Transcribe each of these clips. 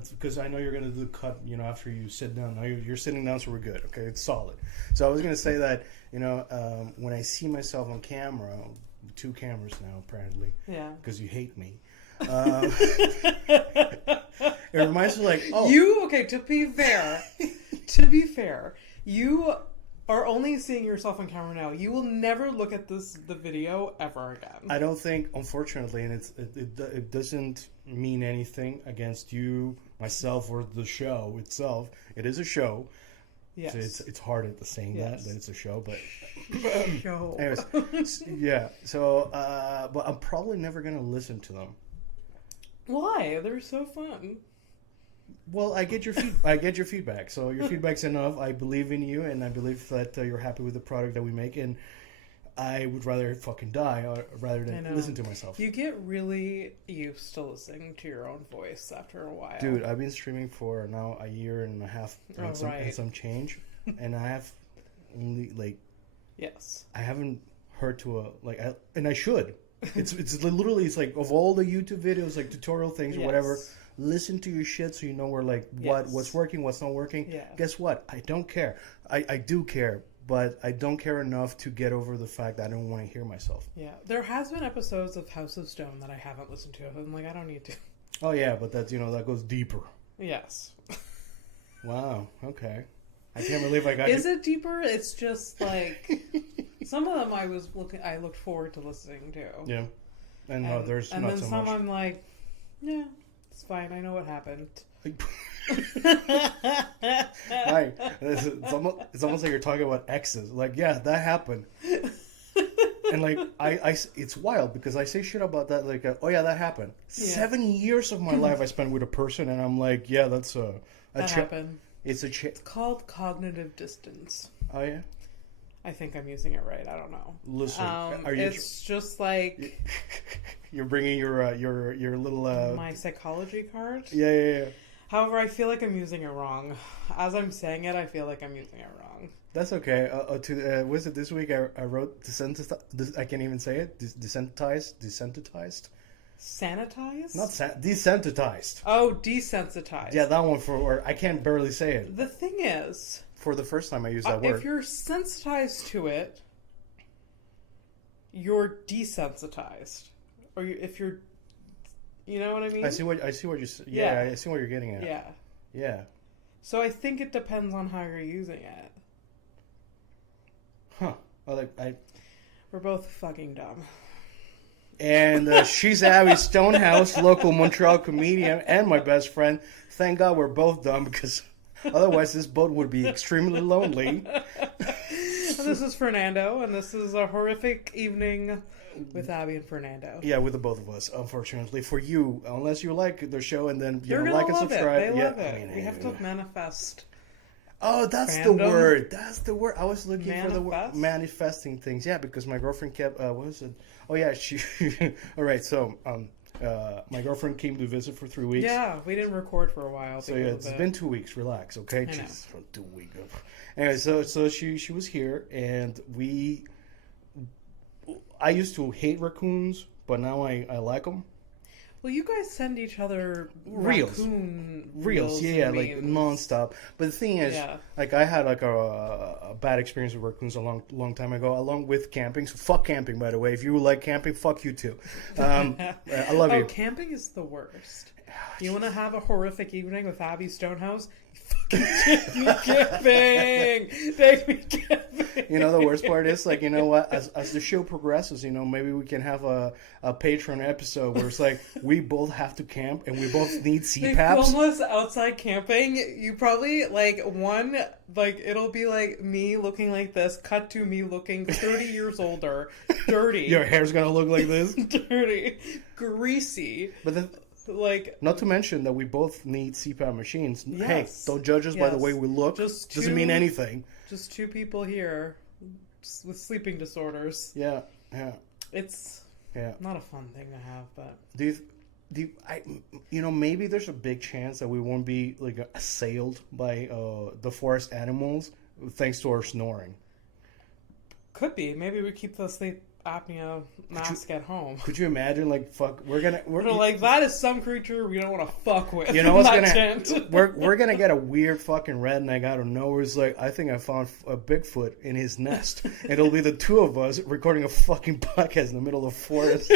That's because I know you're gonna do the cut. After you sit down. Now you're sitting down, so we're good. Okay, it's solid. So I was gonna say that when I see myself on camera, 2 cameras now apparently. Yeah. Because you hate me. It reminds me Okay, to be fair, you are only seeing yourself on camera now. You will never look at the video ever again. I don't think, unfortunately, and it doesn't mean anything against you, myself, or the show itself. It is a show. Yes. So it's hard at saying that it's a show, but show. Anyways, yeah. So, but I'm probably never gonna listen to them. Why? They're so fun. Well, I get your feedback. So your feedback's enough. I believe in you, and I believe that you're happy with the product that we make. And I would rather fucking die rather than listen to myself. You get really used to listening to your own voice after a while. Dude, I've been streaming for now a year and a half and some change, and I have only yes, I haven't heard to and I should. It's literally of all the YouTube videos, tutorial things or whatever. Listen to your shit so you know where what's working, what's not working. Yeah. Guess what? I don't care. I do care, but I don't care enough to get over the fact that I don't want to hear myself. Yeah, there has been episodes of House of Stone that I haven't listened to. I'm like, I don't need to. Oh yeah, but that's that goes deeper. Yes. Wow. Okay. I can't believe I got. Is it deeper? It's just some of them I looked forward to listening to. Yeah. And there's and not then so some much. I'm like, yeah, it's fine. I know what happened. Right. It's almost like you're talking about exes. Yeah, that happened. And it's wild because I say shit about that. Oh yeah, that happened. Yeah. 7 years of my life I spent with a person, and I'm like, yeah, that's that happened. It's It's called cognitive distance. Oh yeah. I think I'm using it right. I don't know. Listen, it's just like you're bringing your little my psychology card. Yeah. However, I feel like I'm using it wrong. As I'm saying it, I feel like I'm using it wrong. That's okay. Was it this week? I wrote desensitized. I can't even say it. Desensitized. Sanitized? Not desensitized. Oh, desensitized. Yeah, that one or I can't barely say it. The thing is, for the first time I used that word. If you're sensitized to it, you're desensitized, or if you're, you know what I mean? I see what you said. Yeah, I see what you're getting at. Yeah. So I think it depends on how you're using it. Huh. We're both fucking dumb. And she's Abby Stonehouse, local Montreal comedian, and my best friend. Thank God we're both dumb because otherwise this boat would be extremely lonely. This is Fernando, and this is a horrific evening with Abby and Fernando. Yeah, with the both of us, unfortunately. For you, unless you like the show and then You're like and subscribe. They love it. We have to manifest. Oh, that's fandom. The word. That's the word. I was looking Manifest? for the word manifesting things. Yeah, because my girlfriend kept. What was it? Oh yeah, she. All right, so my girlfriend came to visit for 3 weeks. Yeah, we didn't record for a while. So yeah, it's been 2 weeks. Relax, okay? I know. 2 weeks. Anyway, so she was here, and I used to hate raccoons, but now I like them. Well, you guys send each other reels, yeah, like nonstop. But the thing is, I had a bad experience with raccoons a long time ago, along with camping. So fuck camping, by the way. If you like camping, fuck you too. I love you. Camping is the worst. You want to have a horrific evening with Abby Stonehouse? Fucking take me camping! Take me camping! You know, the worst part is, you know what? As the show progresses, maybe we can have a Patreon episode where it's we both have to camp and we both need CPAPs. They film us outside camping. You probably, it'll be me looking like this, cut to me looking 30 years older, dirty. Your hair's gonna look like this? Dirty. Greasy. But not to mention that we both need CPAP machines. Yes. Hey, don't judge us by the way we look. Doesn't mean anything. Just 2 people here with sleeping disorders. Yeah. It's not a fun thing to have, but maybe there's a big chance that we won't be assailed by the forest animals thanks to our snoring. Could be. Maybe we keep the apnea mask at home. Could you imagine, like, fuck, we're like, that is some creature we don't want to fuck with. You know what's gonna tent. we're gonna get a weird fucking redneck out of nowhere. It's like, I think I found a Bigfoot in his nest. It'll be the two of us recording a fucking podcast in the middle of the forest.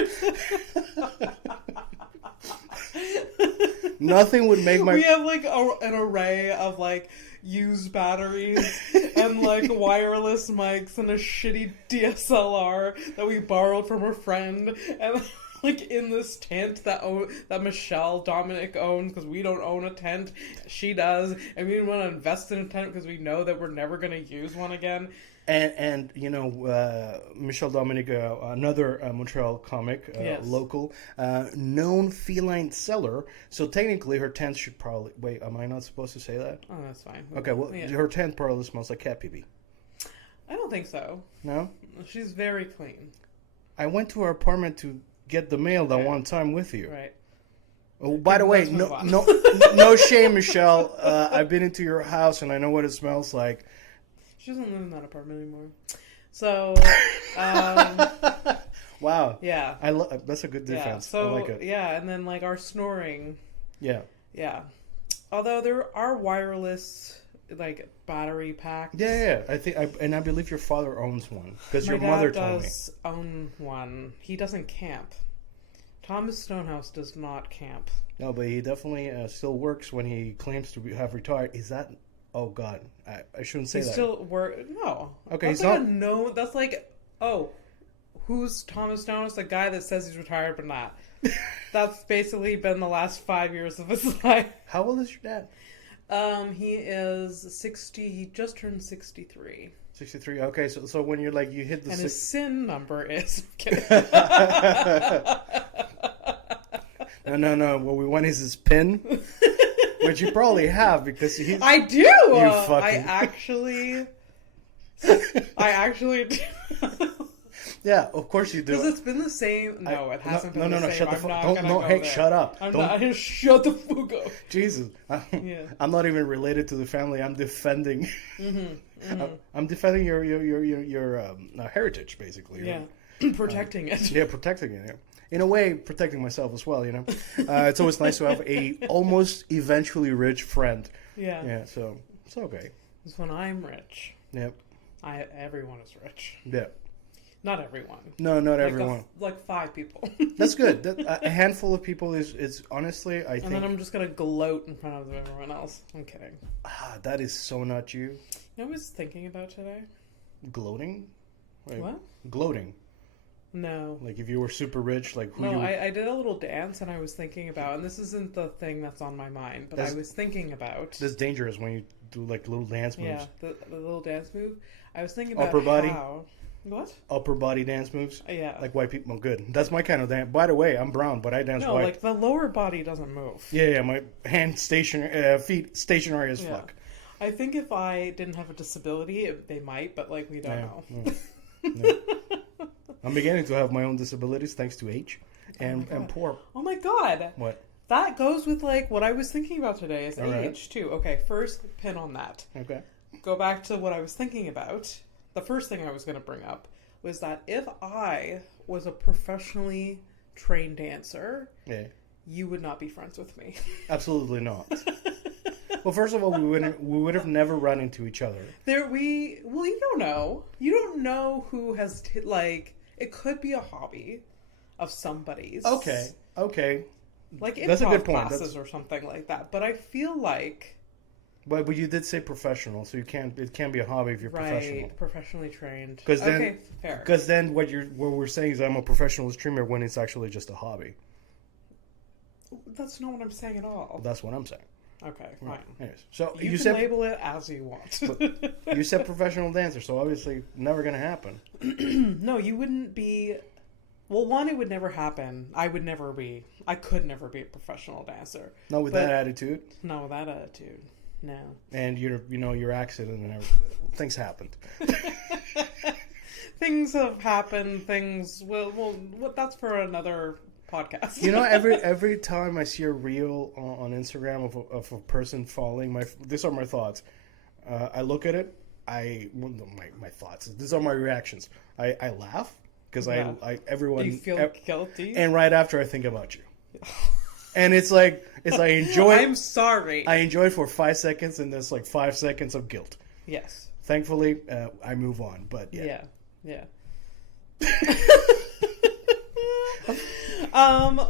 Nothing would make my... We have, like, an array of, like, used batteries and, like, wireless mics and a shitty DSLR that we borrowed from a friend. And, like, in this tent that Michelle Dominic owns, because we don't own a tent. She does. And we want to invest in a tent because we know that we're never going to use one again. And you know, Michelle Dominic, another Montreal comic, yes. local, known feline seller. So technically, her tent should probably... Wait, am I not supposed to say that? Oh, that's fine. Okay, well, yeah. Her tent probably smells like cat pee-pee. I don't think so. No? She's very clean. I went to her apartment to get the mail that one time with you. Right. Oh, by the way, no shame, Michelle. I've been into your house and I know what it smells like. She doesn't live in that apartment anymore. So, wow. Yeah. That's a good defense. Yeah. So, I like it. Yeah, and then, like, our snoring. Yeah. Yeah. Although there are wireless, like, battery packs. Yeah. I believe your father owns one because your mother told me. My dad does own one. He doesn't camp. Thomas Stonehouse does not camp. No, but he definitely still works when he claims to have retired. Is that... Oh, God. I shouldn't say that. He still work... No. Okay, that's he's like not... No, that's like... Oh, who's Thomas Stonehouse? The guy that says he's retired but not. That's basically been the last 5 years of his life. How old is your dad? He is 60... He just turned 63. 63. Okay, so when you're like... You hit the... And his SIN number is... No. What we want is his PIN. Which you probably have because he's... I do! You fucking... I actually do. Yeah, of course you do. Because it's been the same... No, it hasn't been the same. Shut the fuck... Hey, shut up. Shut the fuck up. Jesus. I'm not even related to the family. I'm defending... I'm defending your heritage, basically. Yeah. Protecting it. Yeah, protecting it, yeah. In a way, protecting myself as well, you know. It's always nice to have a almost eventually rich friend. Yeah. Yeah, so it's okay. Because when I'm rich, yep. Everyone is rich. Yeah. Not everyone. No, not everyone. Like 5 people. That's good. A handful of people is honestly, I think... And then I'm just going to gloat in front of everyone else. I'm kidding. That is so not you. You know what I was thinking about today? Gloating? Like, what? Gloating. No. Like if you were super rich, like who no, you... I did a little dance and I was thinking about, and this isn't the thing that's on my mind, but I was thinking about... That's dangerous when you do like little dance moves. Yeah, the little dance move. I was thinking about upper body? how... What? Upper body dance moves? Yeah. Like white people. Good. That's my kind of dance. By the way, I'm brown, but I dance white. No, like the lower body doesn't move. Yeah, my feet stationary as fuck. I think if I didn't have a disability, they might, but like we don't know. No. I'm beginning to have my own disabilities thanks to age and poor. Oh my god. What? That goes with like what I was thinking about today is All age too. Okay, first pin on that. Okay. Go back to what I was thinking about. The first thing I was going to bring up was that if I was a professionally trained dancer, you would not be friends with me. Absolutely not. Well, first of all, we would have never run into each other. Well, you don't know. You don't know who has it could be a hobby of somebody's. Okay. Like that's a good point. Classes or something like that. But I feel like... But you did say professional, so it can't be a hobby if you're professional. Right, professionally trained. Fair. Because then what we're saying is I'm a professional streamer when it's actually just a hobby. That's not what I'm saying at all. That's what I'm saying. Okay, fine. Right. Anyways, so you can label it as you want. You said professional dancer, so obviously never going to happen. No, you wouldn't be... Well, one, it would never happen. I could never be a professional dancer. Not with that attitude? No, with that attitude. No. And your accident and everything. Things happened. Things have happened. Well, that's for another podcast. Every time I see a reel on Instagram of a person falling, these are my thoughts. I look at it. My thoughts. These are my reactions. I laugh because Yeah. everyone You feel guilty? and right after I think about you. And it's like I enjoy. I'm sorry. I enjoy it for 5 seconds, and there's like 5 seconds of guilt. Yes. Thankfully, I move on. But yeah.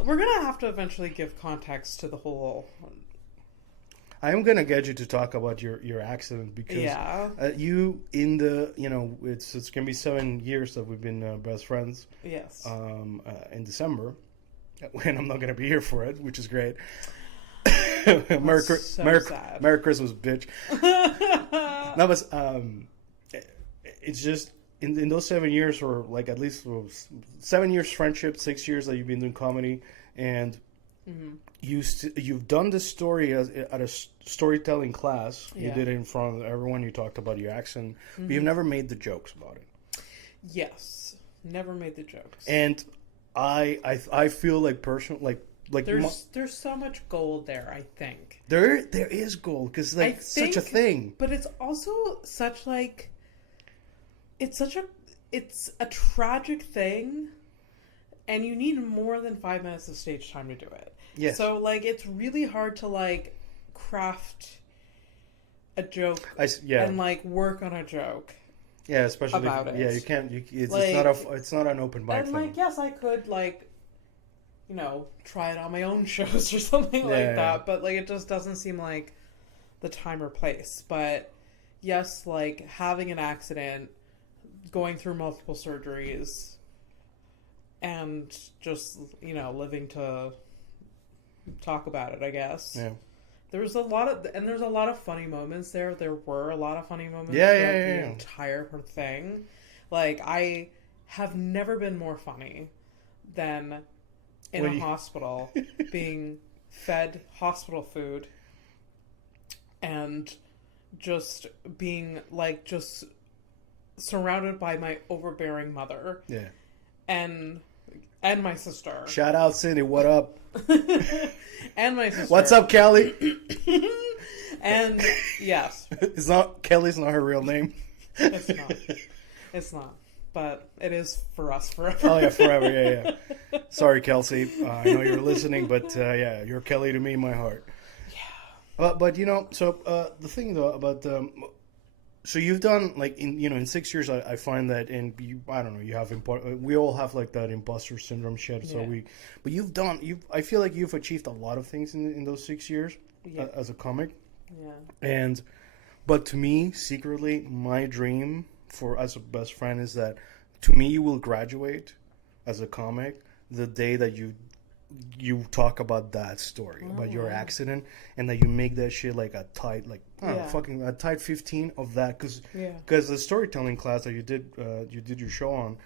We're gonna have to eventually give context to the whole. I am gonna get you to talk about your accident because you in the it's gonna be 7 years that we've been best friends. Yes. In December, when I'm not gonna be here for it, which is great. Merry Christmas, bitch. No, but it's just in those 7 years, or like at least 7 years friendship, 6 years that you've been doing comedy, and you've done this story at a storytelling class. You did it in front of everyone. You talked about your accent, but you've never made the jokes about it. Yes, never made the jokes. And I feel like personally, like there's so much gold there. I think there is gold because like such a thing, but it's also such like it's a tragic thing, and you need more than 5 minutes of stage time to do it. Yes. So like it's really hard to like craft a joke and like work on a joke. Yeah, especially about it. Yeah, you can't. It's like, it's not an open mic and thing. like yes, I could like try it on my own shows or something like that, but like it just doesn't seem like the time or place. But yes, like having an accident, going through multiple surgeries, and just living to talk about it, I guess. Yeah. There's a lot of funny moments there. There were a lot of funny moments throughout the entire thing. Like I have never been more funny than in a hospital being fed hospital food and just being like just surrounded by my overbearing mother. Yeah. And my sister. Shout out Cindy, what up? And my sister. What's up, Kelly? And yes. Kelly's not her real name. It's not. But it is for us forever. Oh yeah, forever. Yeah. Sorry, Kelsey. I know you're listening, but you're Kelly to me in my heart. Yeah. But so the thing though about so you've done like in 6 years, I find that I don't know, you have we all have like that imposter syndrome shit. So but I feel like you've achieved a lot of things in those 6 years as a comic. Yeah. But to me, secretly, my dream as a best friend is that to me you will graduate as a comic the day that you talk about that story about your accident, and that you make that shit like a tight a tight 15 of that, because the storytelling class that you did your show on,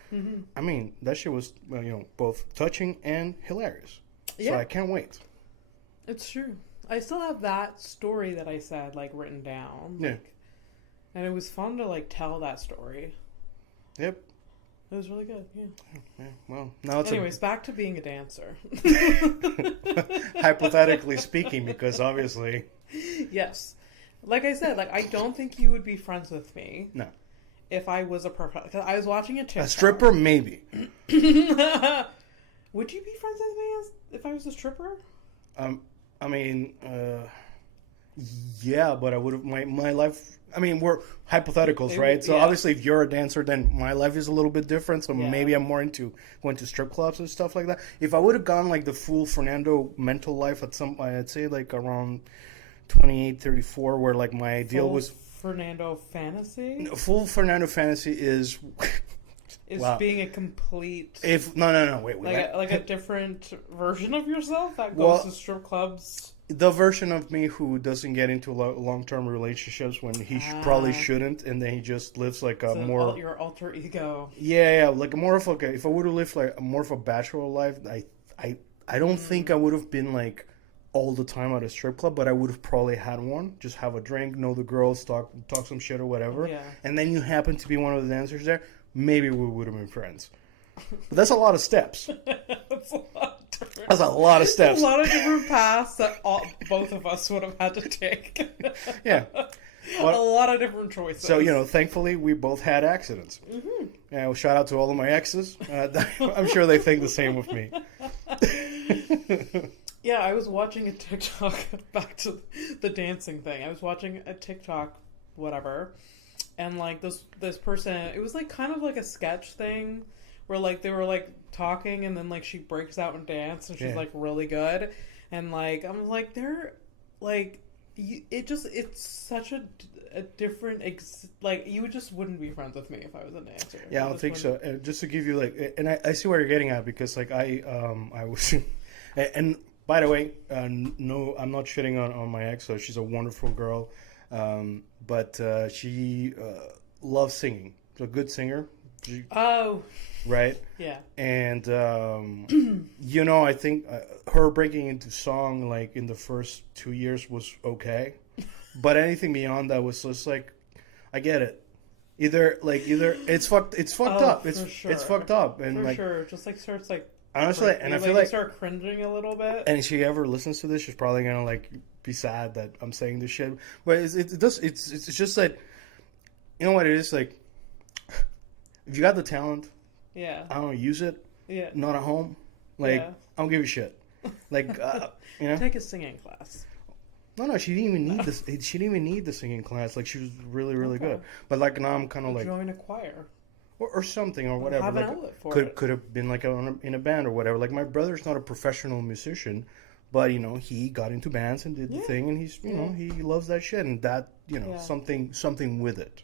I mean that shit was both touching and hilarious. So I can't wait. It's true. I still have that story that I said like written down. And it was fun to like tell that story. Yep. It was really good. Yeah. Well, now it's anyways, back to being a dancer. Hypothetically speaking, because obviously. Yes. Like I said, like I don't think you would be friends with me. No. If I was because I was watching a TikTok. A stripper, maybe. Would you be friends with me if I was a stripper? I mean, yeah, but I would have my life. I mean, we're hypotheticals, right? So obviously, if you're a dancer, then my life is a little bit different. So maybe I'm more into going to strip clubs and stuff like that. If I would have gone like the full Fernando mental life I'd say like around 28, 34, where like my ideal was Fernando fantasy. Full Fernando fantasy is being a complete. Wait. Like a different version of yourself that goes to strip clubs. The version of me who doesn't get into long-term relationships when he probably shouldn't, and then he just lives like a more your alter ego. Yeah, like more of like if I would have lived like more of a bachelor life, I don't think I would have been like all the time at a strip club, but I would have probably had one, just have a drink, know the girls, talk some shit or whatever, and then you happen to be one of the dancers there. Maybe we would have been friends. But that's a lot of steps. That's a lot of steps. A lot of different paths that both of us would have had to take. Yeah. A lot of different choices. So, thankfully, we both had accidents. Yeah, well, shout out to all of my exes. I'm sure they think the same with me. Yeah, I was watching a TikTok, back to the dancing thing. I was watching a TikTok, whatever, and like this person, it was like kind of like a sketch thing where like they were like talking and then like she breaks out and dance and she's like really good, and like I'm like they're like it's such a different like you just wouldn't be friends with me if I was a dancer. Yeah, I don't think so. And just to give you like, and I see where you're getting at, because like I was, and by the way, no, I'm not shitting on my ex. So she's a wonderful girl, but she loves singing. She's a good singer. Right. Yeah. And I think her breaking into song like in the first 2 years was okay, but anything beyond that was just like, I get it. Either it's fucked up. It's fucked up, and for like sure, just like starts like honestly, and I feel like start cringing a little bit. And if she ever listens to this, she's probably gonna like be sad that I'm saying this shit. But it's just that, you know what it is, like, if you got the talent, yeah, I don't know, use it. Yeah. Not at home, like I don't give a shit. Like take a singing class. No, she didn't even need this. She didn't even need the singing class. Like, she was really, really good. But like now I'm kind of like join a choir or something or whatever. Have an like, outlet for it. Could have been like in a band or whatever. Like, my brother's not a professional musician, but he got into bands and did the thing, and he's he loves that shit, and that something with it.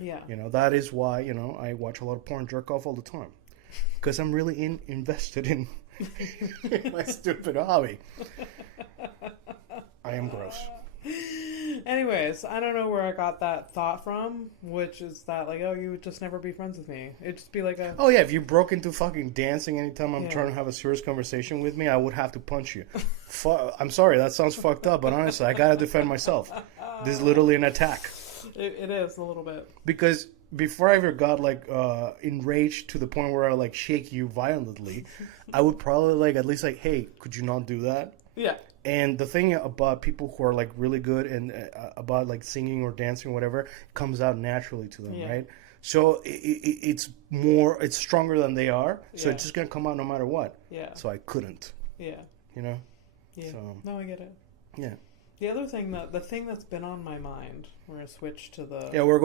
Yeah. That is why I watch a lot of porn, jerk off all the time, because I'm really invested in my stupid hobby. I am gross. Anyways, I don't know where I got that thought from, which is that like, oh, you would just never be friends with me. It'd just be like a... Oh yeah, if you broke into fucking dancing anytime I'm trying to have a serious conversation with me, I would have to punch you. I'm sorry, that sounds fucked up, but honestly, I gotta defend myself. This is literally an attack. It is a little bit. Because before I ever got like enraged to the point where I like shake you violently, I would probably like at least like, hey, could you not do that? Yeah. And the thing about people who are like really good and about like singing or dancing or whatever comes out naturally to them, right? So it's stronger than they are. So it's just gonna come out no matter what. Yeah. So I couldn't. Yeah. Yeah. So, no, I get it. Yeah. The other thing the thing that's been on my mind, we're gonna switch to the. Yeah, we're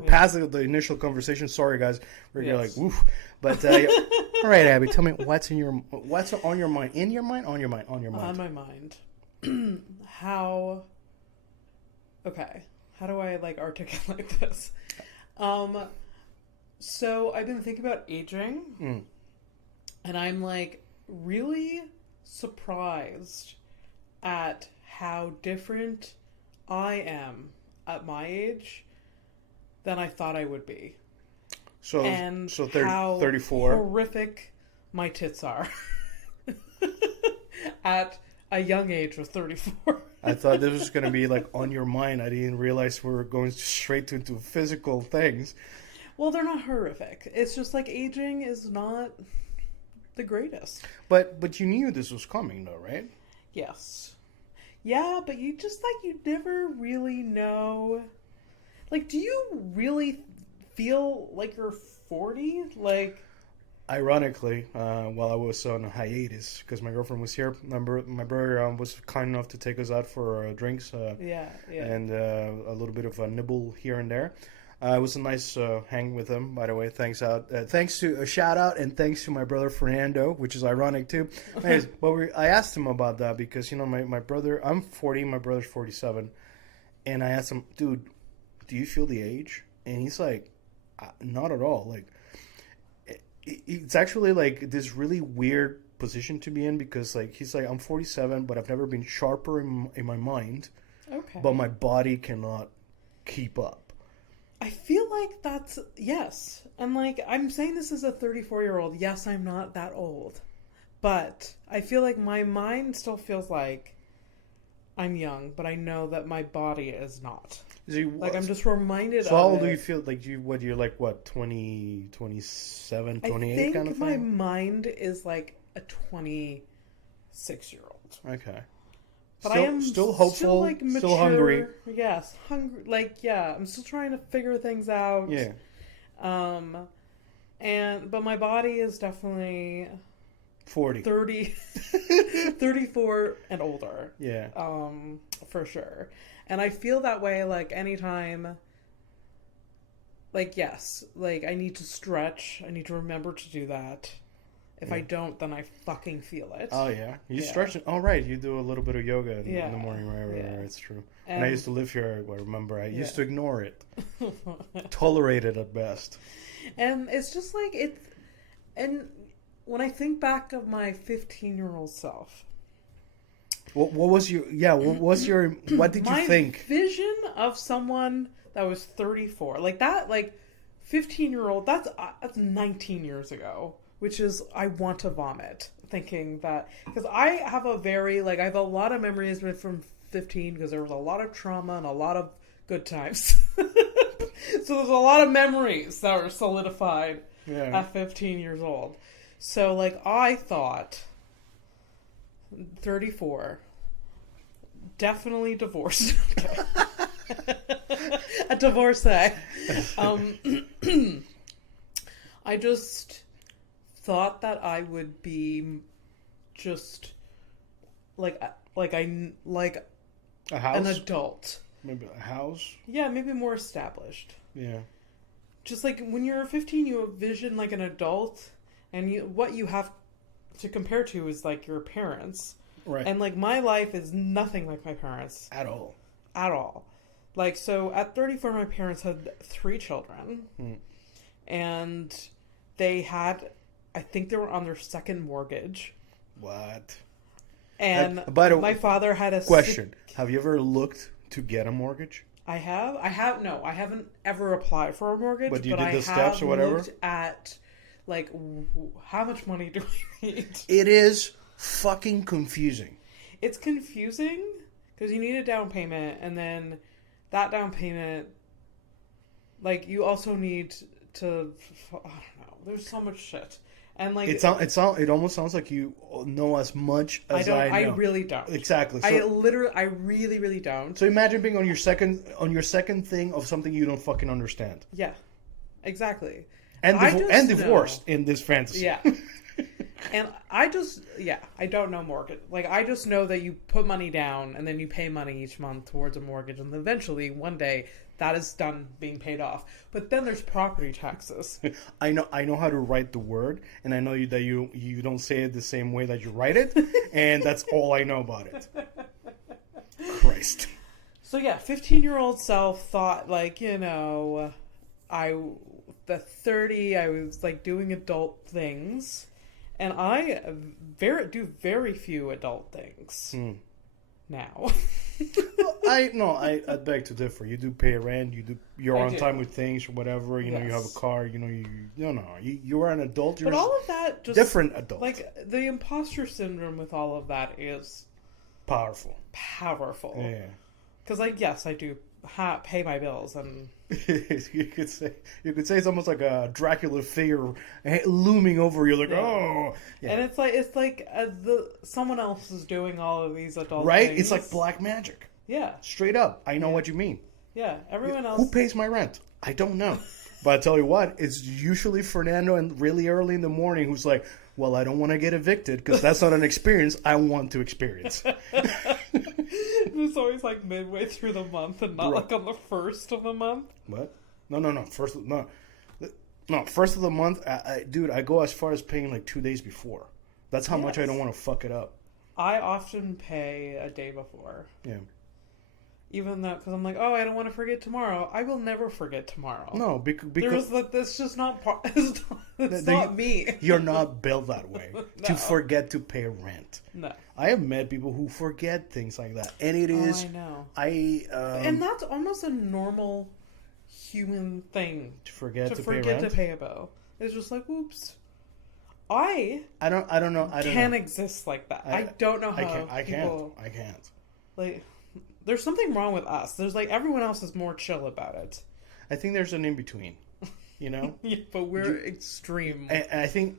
past the initial conversation. Sorry, guys, we're gonna like woof. But all right, Abby, tell me what's on your mind? In your mind, on your mind, on your mind. On my mind. How do I like articulate this? So I've been thinking about aging, and I'm like really surprised at how different I am at my age than I thought I would be. So 34. Horrific my tits are at a young age of 34. I thought this was going to be like on your mind. I didn't realize we were going straight into physical things. Well, they're not horrific. It's just like aging is not the greatest. But you knew this was coming though, right? Yes. Yeah, but you never really know. Like, do you really feel like you're 40? Like, ironically, while I was on a hiatus, because my girlfriend was here, my brother was kind enough to take us out for drinks. And a little bit of a nibble here and there. It was a nice hang with him, by the way. Thanks to a shout out, and thanks to my brother Fernando, which is ironic too. Anyways, I asked him about that because my brother, I'm 40, my brother's 47, and I asked him, dude, do you feel the age? And he's like, not at all. Like, it's actually like this really weird position to be in because like he's like, I'm 47, but I've never been sharper in my mind. Okay. But my body cannot keep up. I feel like that's, yes. And like, I'm saying this as a 34-year-old. Yes, I'm not that old. But I feel like my mind still feels like I'm young, but I know that my body is not. Like, I'm just reminded of it. So how old do you feel? Like, you're like, what, 20, 27, 28 kind of thing? I think my mind is like a 26-year-old. Okay. But I am still hopeful, still like mature, still hungry. Yes, hungry. Like, yeah, I'm still trying to figure things out. Yeah. But my body is definitely 40. 34 and older. Yeah. For sure. And I feel that way, like, anytime, like, yes, like, I need to stretch. I need to remember to do that. If I don't, then I fucking feel it. Oh, yeah? You stretch it? Oh, right. You do a little bit of yoga in the morning. Right. It's true. And I used to live here, I remember. I used to ignore it. Tolerate it at best. And it's just like, and when I think back of my 15-year-old self. What did you think? My vision of someone that was 34. Like that, like, 15-year-old, that's 19 years ago. Which is, I want to vomit, thinking that, because I have a lot of memories from 15, because there was a lot of trauma and a lot of good times. So there's a lot of memories that were solidified at 15 years old. So, like, I thought, 34, definitely divorced. A divorcee. I just thought that I would be just like a house? An adult. Maybe a house? Yeah, maybe more established. Yeah. Just like when you're 15, you envision like an adult, and what you have to compare to is like your parents. Right. And like my life is nothing like my parents. At all. At all. Like, so at 34, my parents had 3 children. And they had, I think they were on their second mortgage. What? And my father had a question. Have you ever looked to get a mortgage? I have. No, I haven't ever applied for a mortgage. But you did the steps or whatever? Looked at, like, how much money do I need? It is fucking confusing. It's confusing because you need a down payment, and then that down payment, like, you also need to, I don't know. There's so much shit. And like it almost sounds like you know as much as I know. I really don't. Exactly. So, I really, really don't. So imagine being on your second thing of something you don't fucking understand. Yeah, exactly. And divorced in this fantasy. Yeah. And I don't know mortgage. Like, I just know that you put money down and then you pay money each month towards a mortgage, and eventually one day that is done being paid off. But then there's property taxes. I know how to write the word, and I know that you don't say it the same way that you write it, and that's all I know about it. Christ. So yeah, 15-year-old self thought, like, you know, the 30, I was like doing adult things, and I do very few adult things now. I beg to differ. You do pay rent. You're on time with things or whatever. You know, you have a car. You know, you are an adult. You're but all of that just different adult. Like, the imposter syndrome with all of that is powerful. Yeah. Because, like, yes, I do pay my bills, and you could say it's almost like a Dracula figure looming over you, like oh. Yeah. And it's like someone else is doing all of these adult right. things. It's like black magic. Yeah. Straight up. I know what you mean. Yeah. Everyone else. Who pays my rent? I don't know. But I tell you what, it's usually Fernando, and really early in the morning, who's like, well, I don't want to get evicted because that's not an experience I want to experience. It's always like midway through the month and not like on the first of the month. What? No. First of the month, dude, I go as far as paying like 2 days before. That's how much I don't want to fuck it up. I often pay a day before. Yeah. Even though, because I'm like, oh, I don't want to forget tomorrow. I will never forget tomorrow. No, because that's just not it's not me. You're not built that way to forget to pay rent. No, I have met people who forget things like that, and it is. I know. And that's almost a normal human thing to forget to pay a bill. It's just like, oops. I don't know. I can't exist like that. I don't know how I can't. Like. There's something wrong with us. There's like everyone else is more chill about it. I think there's an in between, you know. Yeah, but we're extreme. And I think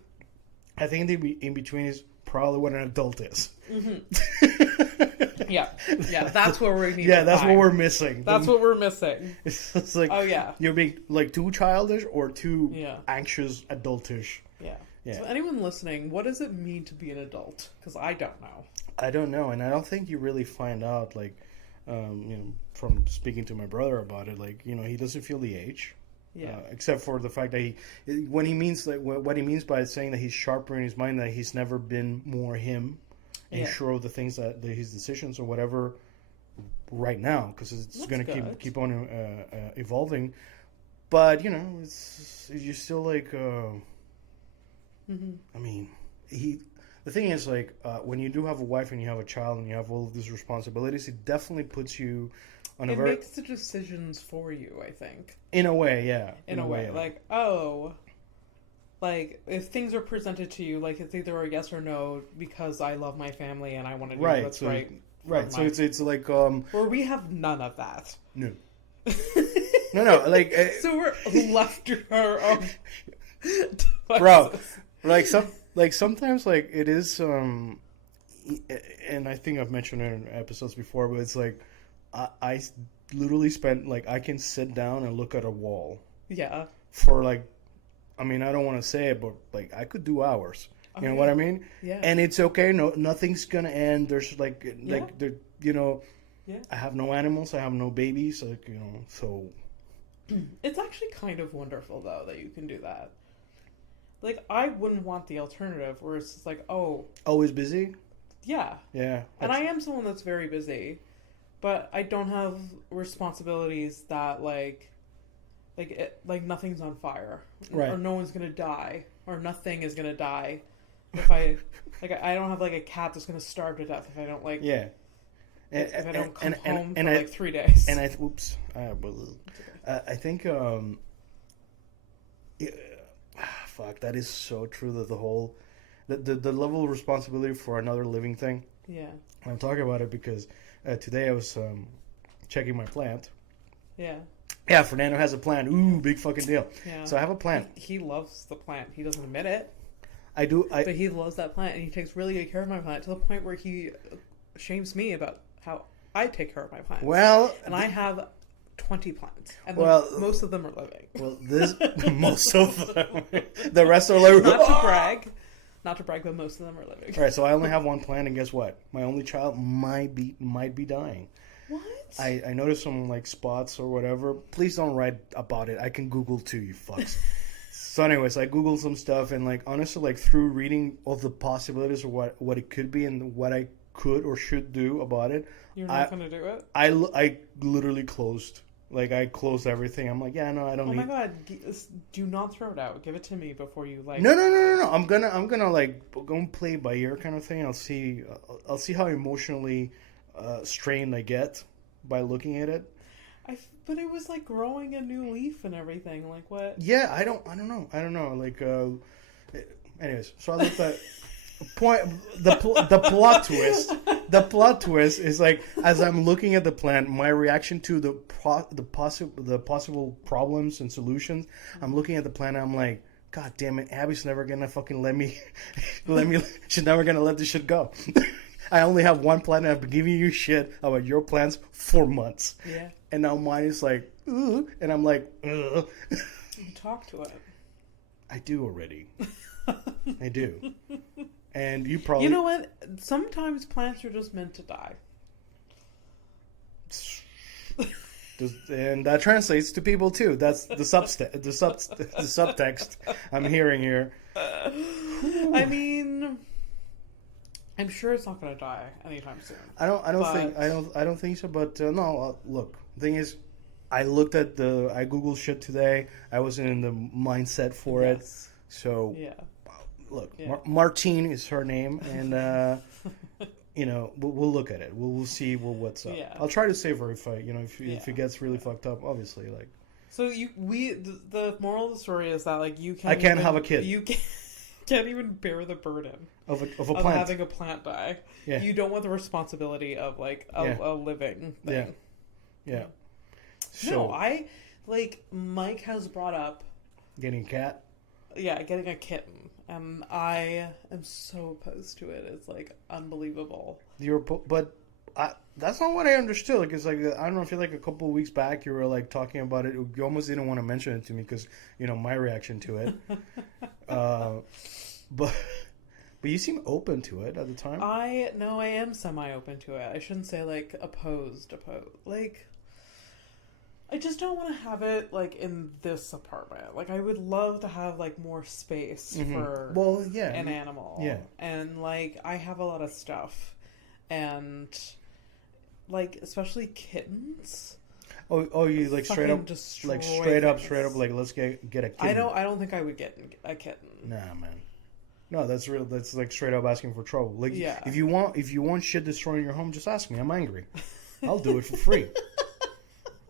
the in between is probably what an adult is. Mm-hmm. Yeah, that's where we need. Yeah, to that's find. what we're missing. That's what we're missing. It's like, oh yeah, you're being like too childish or too Yeah. anxious, adultish. yeah. Yeah. So anyone listening, what does it mean to be an adult? Because I don't know. I don't know, and I don't think you really find out, like, from speaking to my brother about it, like, he doesn't feel the age. Yeah. Except for the fact that what he means by saying that he's sharper in his mind, that he's never been more him and sure of the things that his decisions or whatever right now, because it's going to keep on evolving. But you're still like, I mean, the thing is, like, when you do have a wife and you have a child and you have all of these responsibilities, it definitely puts you on it makes the decisions for you, I think. In a way, yeah. In a way. Like, like, if things are presented to you, like, it's either a yes or no because I love my family and I want to do what's right. Right, so it's like... Where we have none of that. No. No, like... so we're left to our own devices. Bro, sometimes, like, it is... and I think I've mentioned it in episodes before, but it's like... I literally spent, like, I can sit down and look at a wall. Yeah. For, like, I mean, I don't want to say it, but, like, I could do hours. You know what I mean? Yeah. And it's okay. No, nothing's going to end. There's, like, Yeah. I have no animals. I have no babies. Like, so. It's actually kind of wonderful, though, that you can do that. Like, I wouldn't want the alternative where it's just like, Always busy? Yeah. Yeah. And I am someone that's very busy. But I don't have responsibilities that, like nothing's on fire. Right. Or no one's going to die. Or nothing is going to die. If I don't have, like, a cat that's going to starve to death if I don't, like... Yeah. If I don't come home for 3 days. And I think, fuck, that is so true, that the whole... The level of responsibility for another living thing. Yeah. I'm talking about it because... today I was checking my plant. Yeah. Yeah, Fernando has a plant. Ooh, big fucking deal. Yeah. So I have a plant. He loves the plant. He doesn't admit it. I do. But he loves that plant, and he takes really good care of my plant to the point where he shames me about how I take care of my plants. Well, and I have 20 plants, and most of them are living. Well, most of them. The rest are like. Not to brag. Not to brag, but most of them are living. All right, so I only have one plant, and guess what? My only child might be dying. What? I noticed some, like, spots or whatever. Please don't write about it. I can Google too, you fucks. So anyways, I Googled some stuff, and, like, honestly, like, through reading all the possibilities of what it could be and what I could or should do about it. You're not going to do it? I literally closed. Like, I closed everything. I'm like, yeah, no, I don't need... Oh my god, do not throw it out. Give it to me before you, like... No. I'm gonna like, go and play by ear kind of thing. I'll see how emotionally strained I get by looking at it. But it was, like, growing a new leaf and everything. Like, what? Yeah, I don't know. Like, anyways, so I looked at... The plot twist is, like, as I'm looking at the plant, my reaction to the possible problems and solutions, I'm looking at the plant and I'm like, God damn it, Abby's never gonna fucking let me she's never gonna let this shit go. I only have one plant and I've been giving you shit about your plants for months. Yeah. And now mine is like, ugh, and I'm like, ugh. Talk to it. I do already. I do. And you probably... You know what? Sometimes plants are just meant to die. And that translates to people too. That's the subtext I'm hearing here. I mean, I'm sure it's not going to die anytime soon. I don't think so. But no. Look, the thing is, I Googled shit today. I wasn't in the mindset for it. So yeah. Look, yeah. Martine is her name, and we'll look at it. We'll see what's up. Yeah. I'll try to save her if it gets really fucked up. Obviously, like. So the moral of the story is that, like, I can't have a kid. You can't even bear the burden of a plant. Having a plant die. Yeah. You don't want the responsibility of, like, a living thing. Yeah. So Mike has brought up getting a cat. Yeah, getting a kitten. And I am so opposed to it. It's, like, unbelievable. But that's not what I understood. Like, it's like, I don't know, I feel like a couple of weeks back you were like talking about it. You almost didn't want to mention it to me because, my reaction to it. But you seem open to it at the time. I am semi-open to it. I shouldn't say, like, opposed. Like, I just don't want to have it, like, in this apartment. Like, I would love to have, like, more space for an animal. Yeah. And, like, I have a lot of stuff. And, like, especially kittens. Oh, you, like, straight up, like, let's get a kitten. I don't think I would get a kitten. Nah, man. No, that's real. That's like straight up asking for trouble. Like, yeah. if you want shit destroying your home, just ask me. I'm angry. I'll do it for free.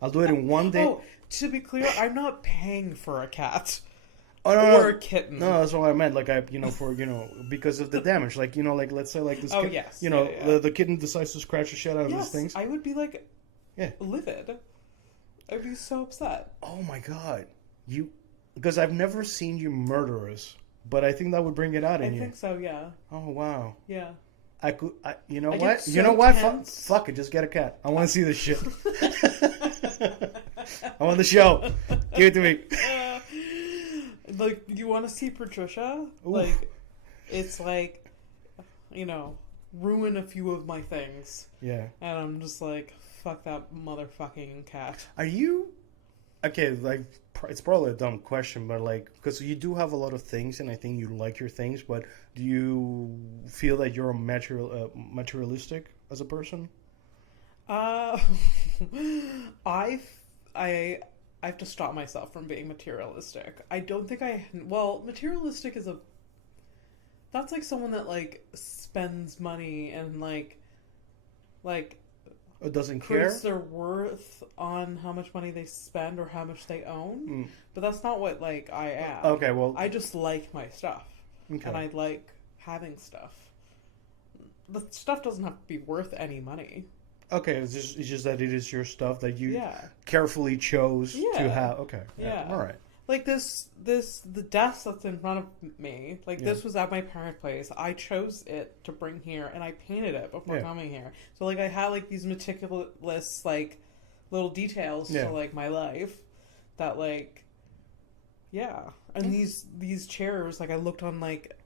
I'll do it in one day. Oh, to be clear, I'm not paying for a cat. Or a kitten. No, that's what I meant. Like, because of the damage. Like, like, let's say, like, this. Oh, yes. The kitten decides to scratch the shit out of these things. I would be like, livid. I'd be so upset. Oh my god, because I've never seen you murderous. But I think that would bring it out in you. I think so, yeah. Oh, wow. Yeah. You know what? Fuck it, just get a cat. I want to see this shit. I want the show. Give it to me. Like, you want to see Patricia? Oof. Like, it's like, ruin a few of my things. Yeah. And I'm just like, fuck that motherfucking cat. Are you... Okay, like, it's probably a dumb question, but, like, because you do have a lot of things, and I think you like your things, but do you feel that you're materialistic as a person? I have to stop myself from being materialistic. I don't think materialistic is that's like someone that, like, spends money and, like, It doesn't care? puts their worth on how much money they spend or how much they own. But that's not what, like, I am. Okay, well... I just like my stuff. Okay. And I like having stuff. The stuff doesn't have to be worth any money. Okay, it's just that it is your stuff that you carefully chose to have. Okay. Yeah. All right. Like the desk that's in front of me, like this was at my parents' place. I chose it to bring here, and I painted it before coming here. So, like, I had, like, these meticulous, like, little details to, like, my life that, like, and these chairs, like, I looked on, like,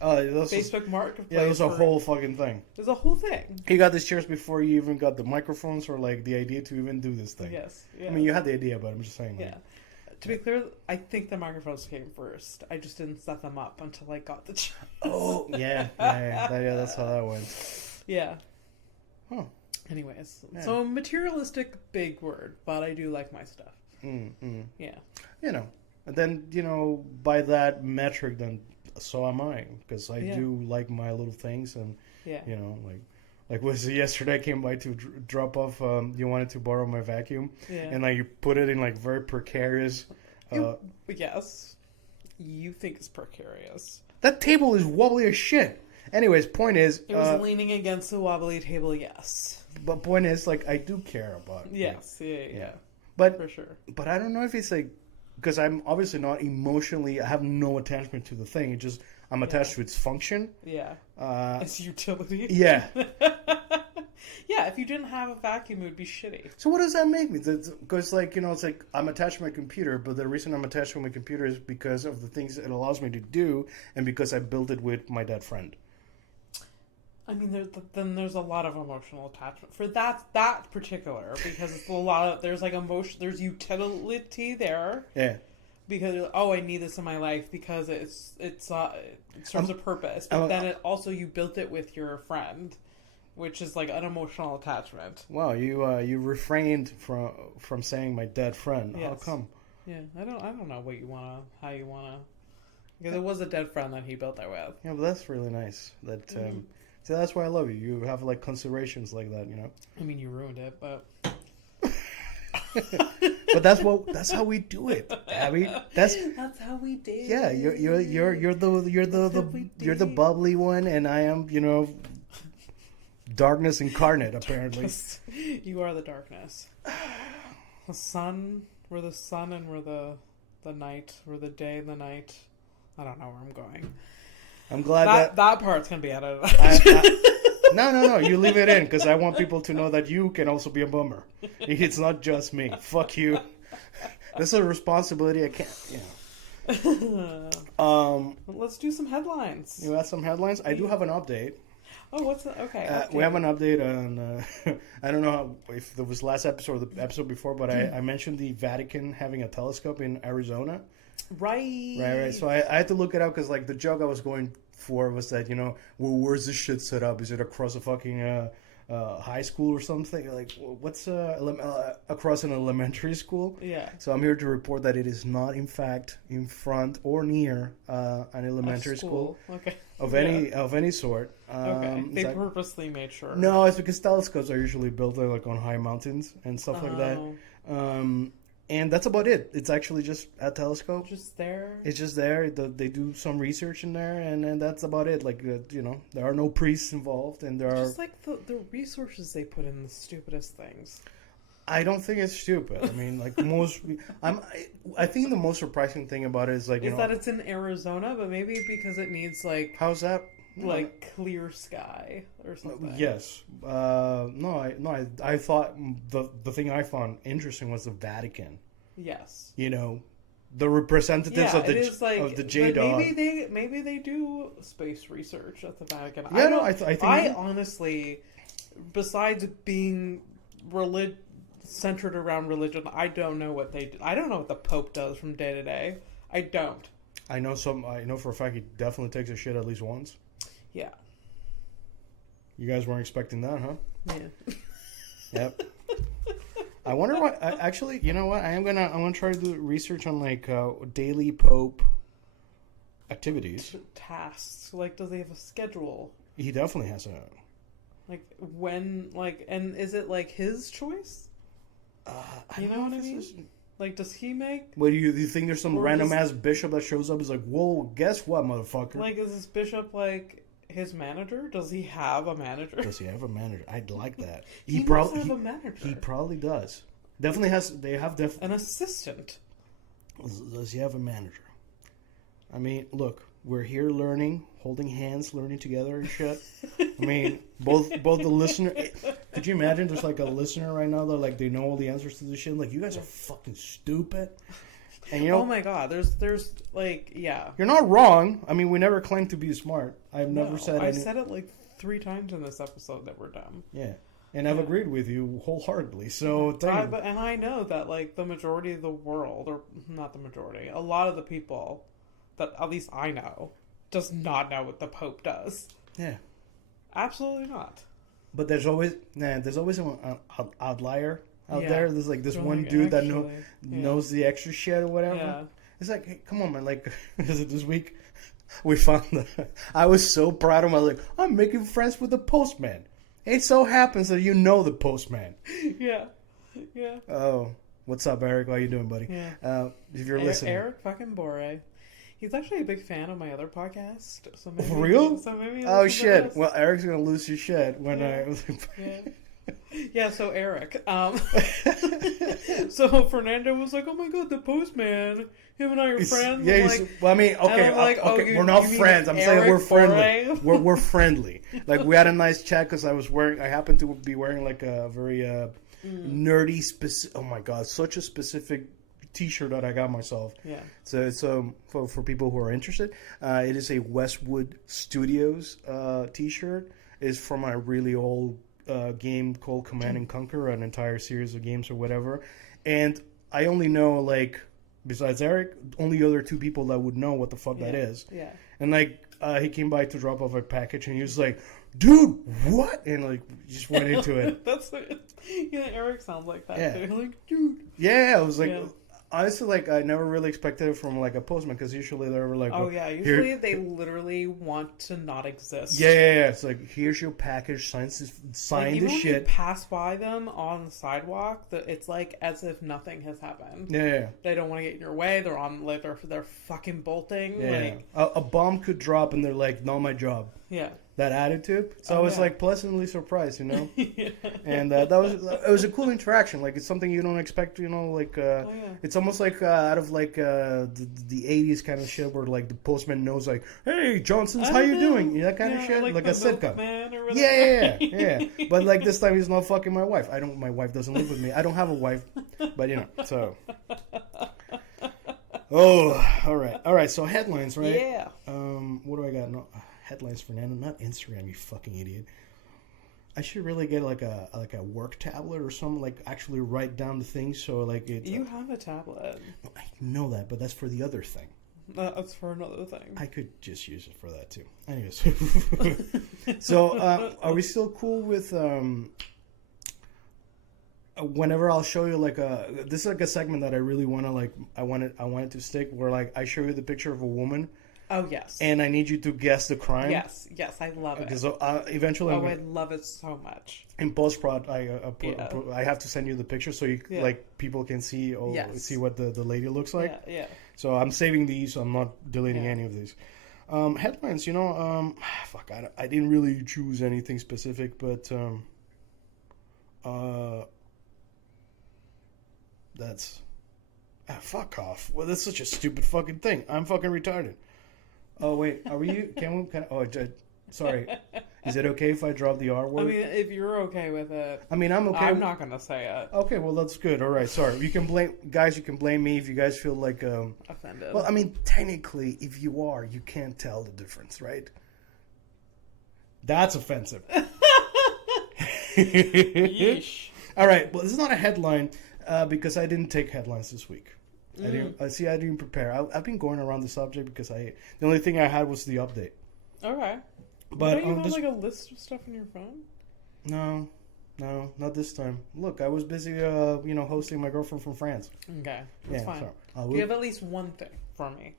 Facebook Marketplace. Yeah, it was a whole fucking thing. There's a whole thing. You got these chairs before you even got the microphones or, like, the idea to even do this thing. Yes. Yeah. I mean, you had the idea, but I'm just saying. Like, yeah. To be clear, I think the microphones came first. I just didn't set them up until I got the chairs. Oh, yeah. That's how that went. Yeah. Huh. Anyways, so materialistic, big word, but I do like my stuff. Yeah. And then, by that metric, then so am I, because I do like my little things, and, like was yesterday I came by to drop off, you wanted to borrow my vacuum, and, like, you put it in, like, very precarious. Yes. You think it's precarious. That table is wobbly as shit. Anyways, point is... It was leaning against the wobbly table, yes. But point is, like, I do care about it. Yes, yeah. But, for sure. But I don't know if it's, like... Because I'm obviously not emotionally... I have no attachment to the thing. It just... I'm attached to its function. Yeah. Its utility. Yeah. Yeah, if you didn't have a vacuum, it would be shitty. So what does that make me? Because, like, it's like I'm attached to my computer, but the reason I'm attached to my computer is because of the things it allows me to do, and because I built it with my dead friend. I mean, there's a lot of emotional attachment for that particular, because it's a lot of, there's, like, emotion, there's utility there. Yeah. Because, I need this in my life because it serves a purpose. But then you built it with your friend, which is, like, an emotional attachment. Wow, you refrained from saying my dead friend. Yes. How come? Yeah, I don't know how you wanna, because it was a dead friend that he built that with. Yeah, but that's really nice. So that's why I love you. You have, like, considerations like that, I mean, you ruined it, but. But that's how we do it, Abby. That's how we do. Yeah, you're the bubbly one, and I am, darkness incarnate, apparently. You are the darkness. The sun, we're the sun, and we're the night. We're the day and the night. I don't know where I'm going. I'm glad that part's gonna be edited. No. You leave it in because I want people to know that you can also be a bummer. It's not just me. Fuck you. That's a responsibility I can't. Let's do some headlines. You have some headlines? I do have an update. Oh, what's that? Okay. We have an update on. I don't know if there was last episode or the episode before, but I mentioned the Vatican having a telescope in Arizona. Right. So I had to look it up because, like, the joke I was going for was that, well, where's this shit set up? Is it across a fucking high school or something? Like, what's across an elementary school? Yeah. So I'm here to report that it is not, in fact, in front or near an elementary school. Okay. Of any sort. Okay. They purposely made sure. No, it's because telescopes are usually built like on high mountains and stuff like that. And that's about it. It's actually just a telescope. Just there. It's just there. They do some research in there, and that's about it. Like, there are no priests involved, and there are just like the resources they put in the stupidest things. I don't think it's stupid. I mean, like I think the most surprising thing about it is like that it's in Arizona, but maybe because it needs like how's that like clear sky or something. Yes. I thought the thing I found interesting was the Vatican. Yes. The representatives of the J-Dog. Maybe they do space research at the Vatican. Yeah, I think I honestly, besides being centered around religion, I don't know what they do. I don't know what the Pope does from day to day. I don't. I know for a fact he definitely takes a shit at least once. Yeah. You guys weren't expecting that, huh? Yeah. Yep. I wonder what. Actually, you know what? I'm gonna try to do research on like daily Pope activities. Tasks. Like, does he have a schedule? He definitely has a. Like when, and is it like his choice? You know what I mean? Like, does he make? What do you think? There's some random ass bishop that shows up? Is like, whoa, guess what, motherfucker? Like, is this bishop like his manager? Does he have a manager? Does he have a manager? I'd like that. He probably have a manager. He probably does. Definitely has. They have an assistant. Does he have a manager? I mean, look, we're here learning, holding hands, learning together and shit. I mean, both the listener. Could you imagine? There's like a listener right now that like they know all the answers to this shit. Like, you guys are fucking stupid. And oh my god, there's like, yeah. You're not wrong. I mean, we never claimed to be smart. I've never said. I said it like 3 times in this episode that we're dumb. Yeah, and I've agreed with you wholeheartedly. So, and I know that like the majority of the world, or not the majority, a lot of the people that at least I know does not know what the Pope does. Yeah, absolutely not. But there's always an outlier out there. There's like this one dude that knows the extra shit or whatever. Yeah. It's like, hey, come on, man. Like, this week we found I was so proud of him. I was like, I'm making friends with the postman. It so happens that you know the postman. Yeah. Oh, what's up, Eric? How you doing, buddy? Yeah. If you're listening, Eric fucking Bore. He's actually a big fan of my other podcast. So maybe, for real? So maybe oh shit! Well, Eric's gonna lose his shit when Yeah, so Eric. So Fernando was like, "Oh my god, the postman! Him and I are friends." Yeah, well, I mean, okay, we're not friends. I'm saying we're friendly. We're friendly. Like, we had a nice chat because I happened to be wearing like a very nerdy oh my god, such a specific T-shirt that I got myself. Yeah. So it's for people who are interested, it is a Westwood Studios T-shirt. It's from a really old game called Command and Conquer, an entire series of games or whatever. And I only know, like, besides Eric, only other 2 people that would know what the fuck that is. Yeah. And like he came by to drop off a package, and he was like, "Dude, what?" And like just went into it. That's Eric sounds like that too. Like, dude. Yeah, I was like. Yeah. Honestly, like, I never really expected it from, like, a postman, because usually they were like... Oh, yeah, usually they literally want to not exist. Yeah, it's like, here's your package, sign this shit. Even when you pass by them on the sidewalk, it's like as if nothing has happened. Yeah. They don't want to get in your way, they're on, like, they're fucking bolting. Yeah. Like... A bomb could drop, and they're like, not my job. Yeah. That attitude. So I was like pleasantly surprised, yeah. And it was a cool interaction. Like, it's something you don't expect, like it's almost like out of like the 80s kind of shit where like the postman knows like, hey, Johnson's, how you doing? That kind of shit. Like a sitcom. Man or whatever. Yeah. But like this time he's not fucking my wife. My wife doesn't live with me. I don't have a wife, but so. Oh, all right. So headlines, right? Yeah. What do I got? No headlines, Fernando. Not Instagram, you fucking idiot. I should really get like a work tablet or something. Like actually write down the things so like it. You have a tablet. I know that, but that's for the other thing. That's for another thing. I could just use it for that too. Anyways, so are we still cool with whenever I'll show you like this is like a segment that I really want to like I want it to stick where like I show you the picture of a woman. Oh yes. And I need you to guess the crime. Yes, I love it. Because eventually, I love it so much. In post prod, I have to send you the picture so you like people can see see what the lady looks like. Yeah. So I'm saving these. So I'm not deleting any of these. Headlines, fuck. I didn't really choose anything specific, but that's fuck off. Well, that's such a stupid fucking thing. I'm fucking retarded. Oh wait, are we? Sorry. Is it okay if I drop the R word? I mean, if you're okay with it. I mean, I'm okay. I'm not gonna say it. Okay, well that's good. All right, sorry. You can blame guys. You can blame me if you guys feel like offended. Well, I mean, technically, if you are, you can't tell the difference, right? That's offensive. Yeesh. All right. Well, this is not a headline because I didn't take headlines this week. I didn't prepare. I've been going around the subject because the only thing I had was the update. Okay. But don't you have like a list of stuff on your phone? No, not this time. Look, I was busy, hosting my girlfriend from France. Okay, that's fine. So, do you have at least one thing for me?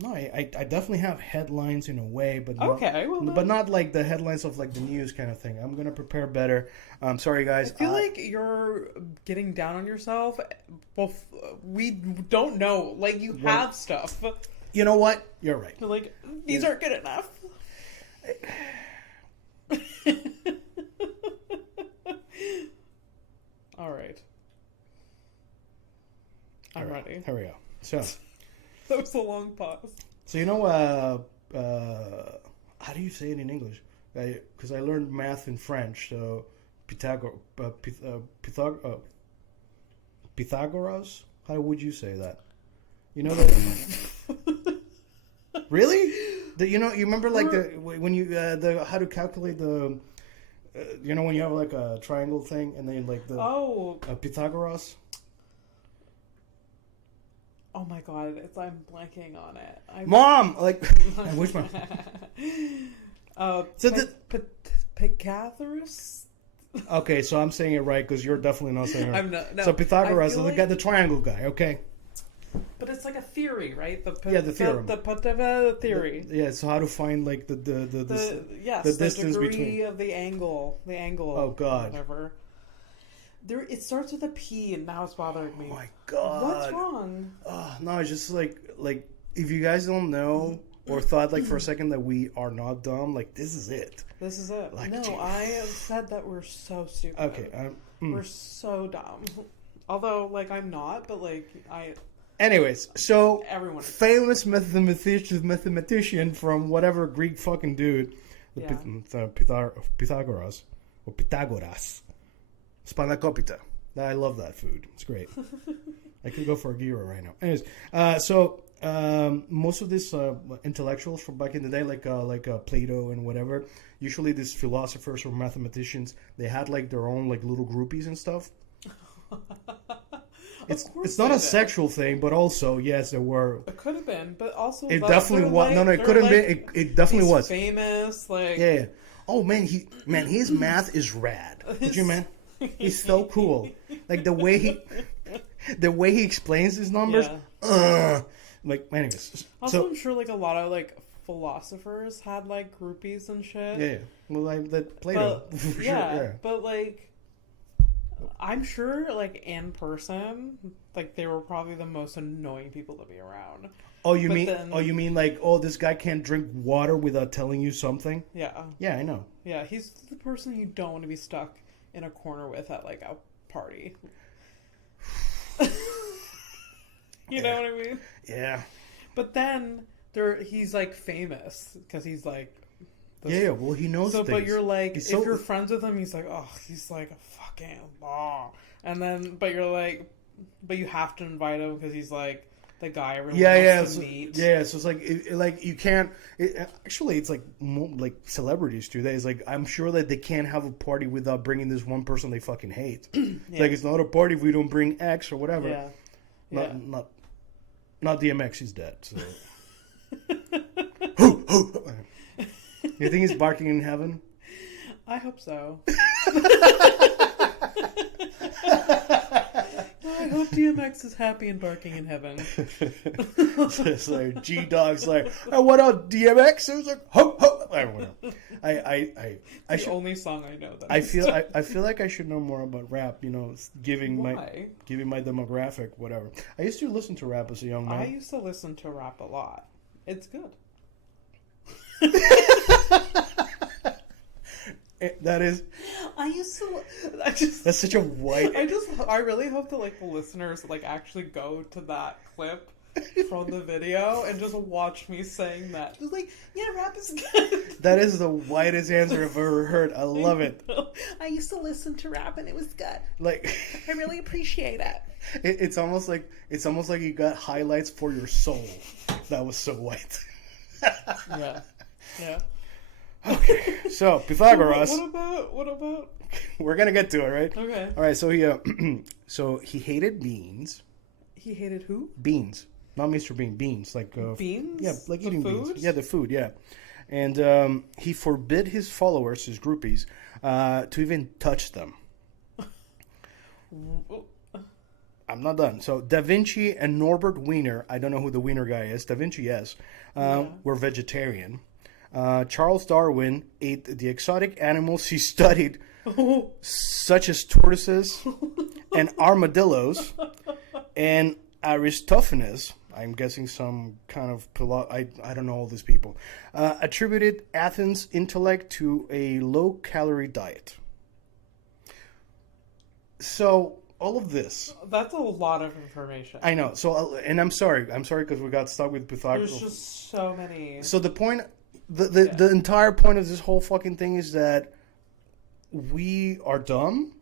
No, I definitely have headlines in a way, but not like the headlines of like the news kind of thing. I'm gonna prepare better. Sorry guys. I feel like you're getting down on yourself. Well, we don't know. Like you have stuff. You know what? You're right. You're like these aren't good enough. All right. I'm ready. Here we go. So. That was a long pause. So how do you say it in English? Because I learned math in French. So Pythagoras. How would you say that? You know that? Really? You remember like when you how to calculate the when you have like a triangle thing and then like the Pythagoras. Oh my god, I'm blanking on it. Mom, like I wish my. Pythagoras. Okay, so I'm saying it right because you're definitely not saying it right. I'm not. No, so Pythagoras is the triangle guy. Okay. But it's like a theory, right? The theorem. The theory. So how to find like the distance degree between of the angle. Oh god. Whatever. It starts with a P, and now it's bothering me. Oh my god. What's wrong? No, it's just like if you guys don't know or thought like for a second that we are not dumb, like this is it. This is it. Like, no, I have said that we're so stupid. Okay. We're so dumb. Although, like, I'm not, but like I. Anyways, so everyone famous mathematician from whatever Greek fucking dude, Pythagoras or Pythagoras. Spanakopita. I love that food. It's great. I could go for a gyro right now. Anyways, most of these intellectuals from back in the day, like Plato and whatever, usually these philosophers or mathematicians, they had like their own like little groupies and stuff. It's not a sexual thing, but also yes, there were. It could have been, but also it definitely was. No, it couldn't be. It definitely was famous. Like yeah. Oh man, his math is rad. Could you man? He's so cool. Like the way he explains his numbers. Yeah. Like anyways. Also, I'm sure like a lot of like philosophers had like groupies and shit. Yeah. Well, like that Plato. But, yeah, but like I'm sure like in person, like they were probably the most annoying people to be around. Oh, you mean like this guy can't drink water without telling you something? Yeah. Yeah, I know. Yeah, he's the person you don't want to be stuck in a corner with at like a party. You know what I mean? Yeah. But then he's like famous because he's like Yeah. Well, he knows So, things. but you're like, He's if you're friends with him, he's like, oh, he's like a fucking and then, but you're like, but you have to invite him because he's like the guy everyone wants to meet. Yeah, so it's like you can't. Actually, it's like like celebrities do that. It's like I'm sure that they can't have a party without bringing this one person they fucking hate. It's like it's not a party if we don't bring X or whatever. Yeah. Not DMX. He's dead. So. Hoo, hoo. You think he's barking in heaven? I hope so. I hope DMX is happy and barking in heaven. It's like G-Dog's like, oh, what up, DMX? It was like, ho, ho. I don't know. I should, only song I know that I feel like I should know more about rap. You know, giving my demographic, whatever. I used to listen to rap as a young man. I used to listen to rap a lot. It's good. That is. That's such a white. I really hope that like the listeners like actually go to that clip from the video and just watch me saying that. Just like, yeah, rap is good. That is the whitest answer I've ever heard. I love it. I used to listen to rap and it was good. Like, I really appreciate it. It's almost like you got highlights for your soul. That was so white. Yeah. Okay, so Pythagoras. What about? We're gonna get to it, right? Okay. All right. So he hated beans. He hated who? Beans, not Mr. Bean. Beans, like beans. Yeah, like eating food? beans. Yeah, the food. Yeah, and he forbid his followers, his groupies, to even touch them. I'm not done. So Da Vinci and Norbert Wiener. I don't know who the Wiener guy is. Da Vinci, yes, were vegetarian. Charles Darwin ate the exotic animals he studied, such as tortoises and armadillos, and Aristophanes, I'm guessing some kind of I don't know all these people, attributed Athens' intellect to a low-calorie diet. So all of this. That's a lot of information. I know. So, and I'm sorry because we got stuck with Pythagoras. There's just so many. So the point. The entire point of this whole fucking thing is that we are dumb.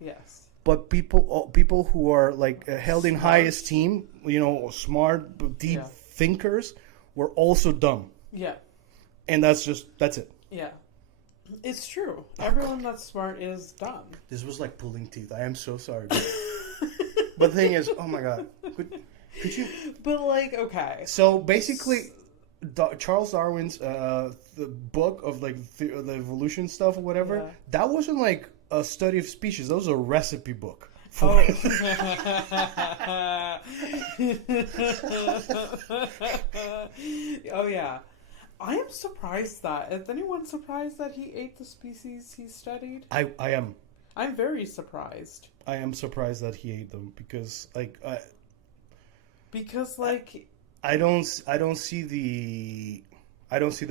Yes. But people who are like held in high esteem, you know, smart, deep thinkers, were also dumb. Yeah. And that's it. Yeah. It's true. Everyone that's smart is dumb. This was like pulling teeth. I am so sorry. But the thing is, oh my god. Could you... But like, okay. So basically... Charles Darwin's the book of like the evolution stuff or whatever, that wasn't like a study of species. That was a recipe book. Oh. Oh yeah. I am surprised that. Is anyone surprised that he ate the species he studied? I am. I'm very surprised. I am surprised that he ate them because I don't see the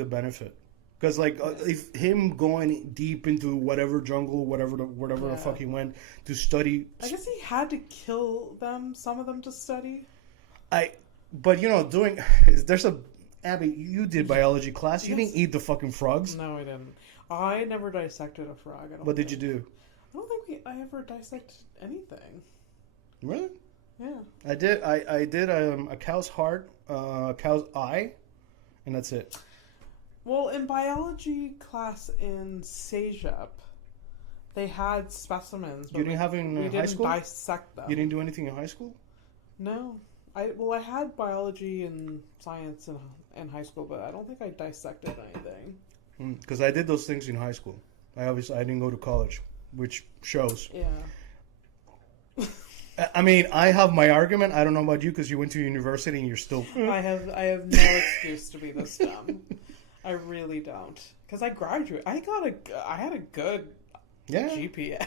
benefit because if him going deep into whatever jungle, whatever the fuck he went to study. I guess he had to kill some of them to study. But you know, there's a Abby. You did biology class. You didn't eat the fucking frogs. No, I didn't. I never dissected a frog. What did you do? I don't think I ever dissected anything. Really? Yeah. I did. I did a cow's heart, a cow's eye, and that's it. Well, in biology class in SAGEP, they had specimens. You didn't have it in high school? We didn't dissect them. You didn't do anything in high school? No. I had biology and science in high school, but I don't think I dissected anything. Because I did those things in high school. I didn't go to college, which shows. Yeah. I mean, I have my argument. I don't know about you because you went to university and you're still... I have no excuse to be this dumb. I really don't. Because I graduated. I had a good GPA.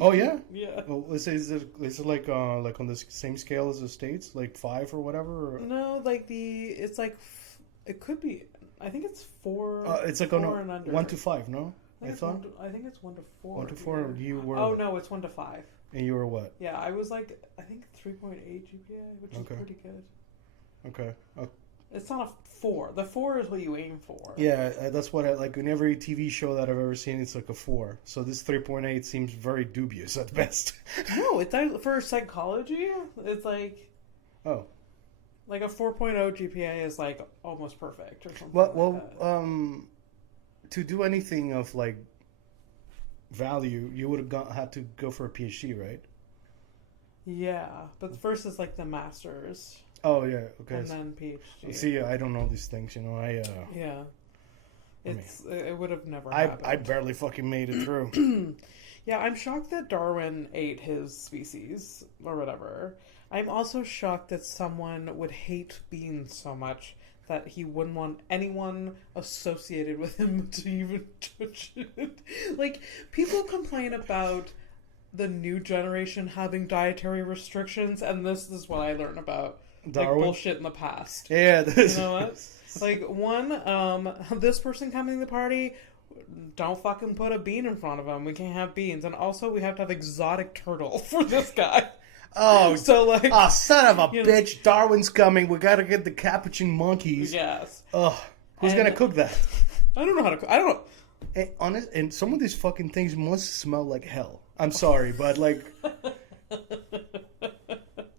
Oh, yeah? Yeah. Well, is it like on the same scale as the States? Like 5 or whatever? Or? No, it's like... It could be... I think it's 4... it's like 4 and under. 1 to 5, no? I think it's 1 to 4. 1 to 4, you were... Oh, no, it's 1 to 5. And you were what? Yeah, I was like, I think 3.8 GPA, which is pretty good. Okay. It's not a 4. The 4 is what you aim for. Yeah, that's what I like. In every TV show that I've ever seen, it's like a 4. So this 3.8 seems very dubious at best. No, it's for psychology. It's like, Oh, like a 4.0 GPA is like almost perfect or something. well, like that. to do anything of like value, you would have had to go for a PhD, right? Yeah, but first is like the masters. Oh yeah, okay. And then PhD. See, I don't know these things, you know. Yeah. It would have never happened. I barely fucking made it through. Yeah, I'm shocked that Darwin ate his species or whatever. I'm also shocked that someone would hate beans so much that he wouldn't want anyone associated with him to even touch it. Like, people complain about the new generation having dietary restrictions, and this is what I learned about Darwin? like bullshit in the past. Yeah, you know what? Like, one, this person coming to the party, don't fucking put a bean in front of him. We can't have beans, and also we have to have exotic turtle for this guy. Oh, so like, son of a bitch! Know. Darwin's coming. We gotta get the capuchin monkeys. Yes. Ugh, who's gonna cook that? I don't know how to cook. I don't know. And some of these fucking things must smell like hell. I'm sorry, but like,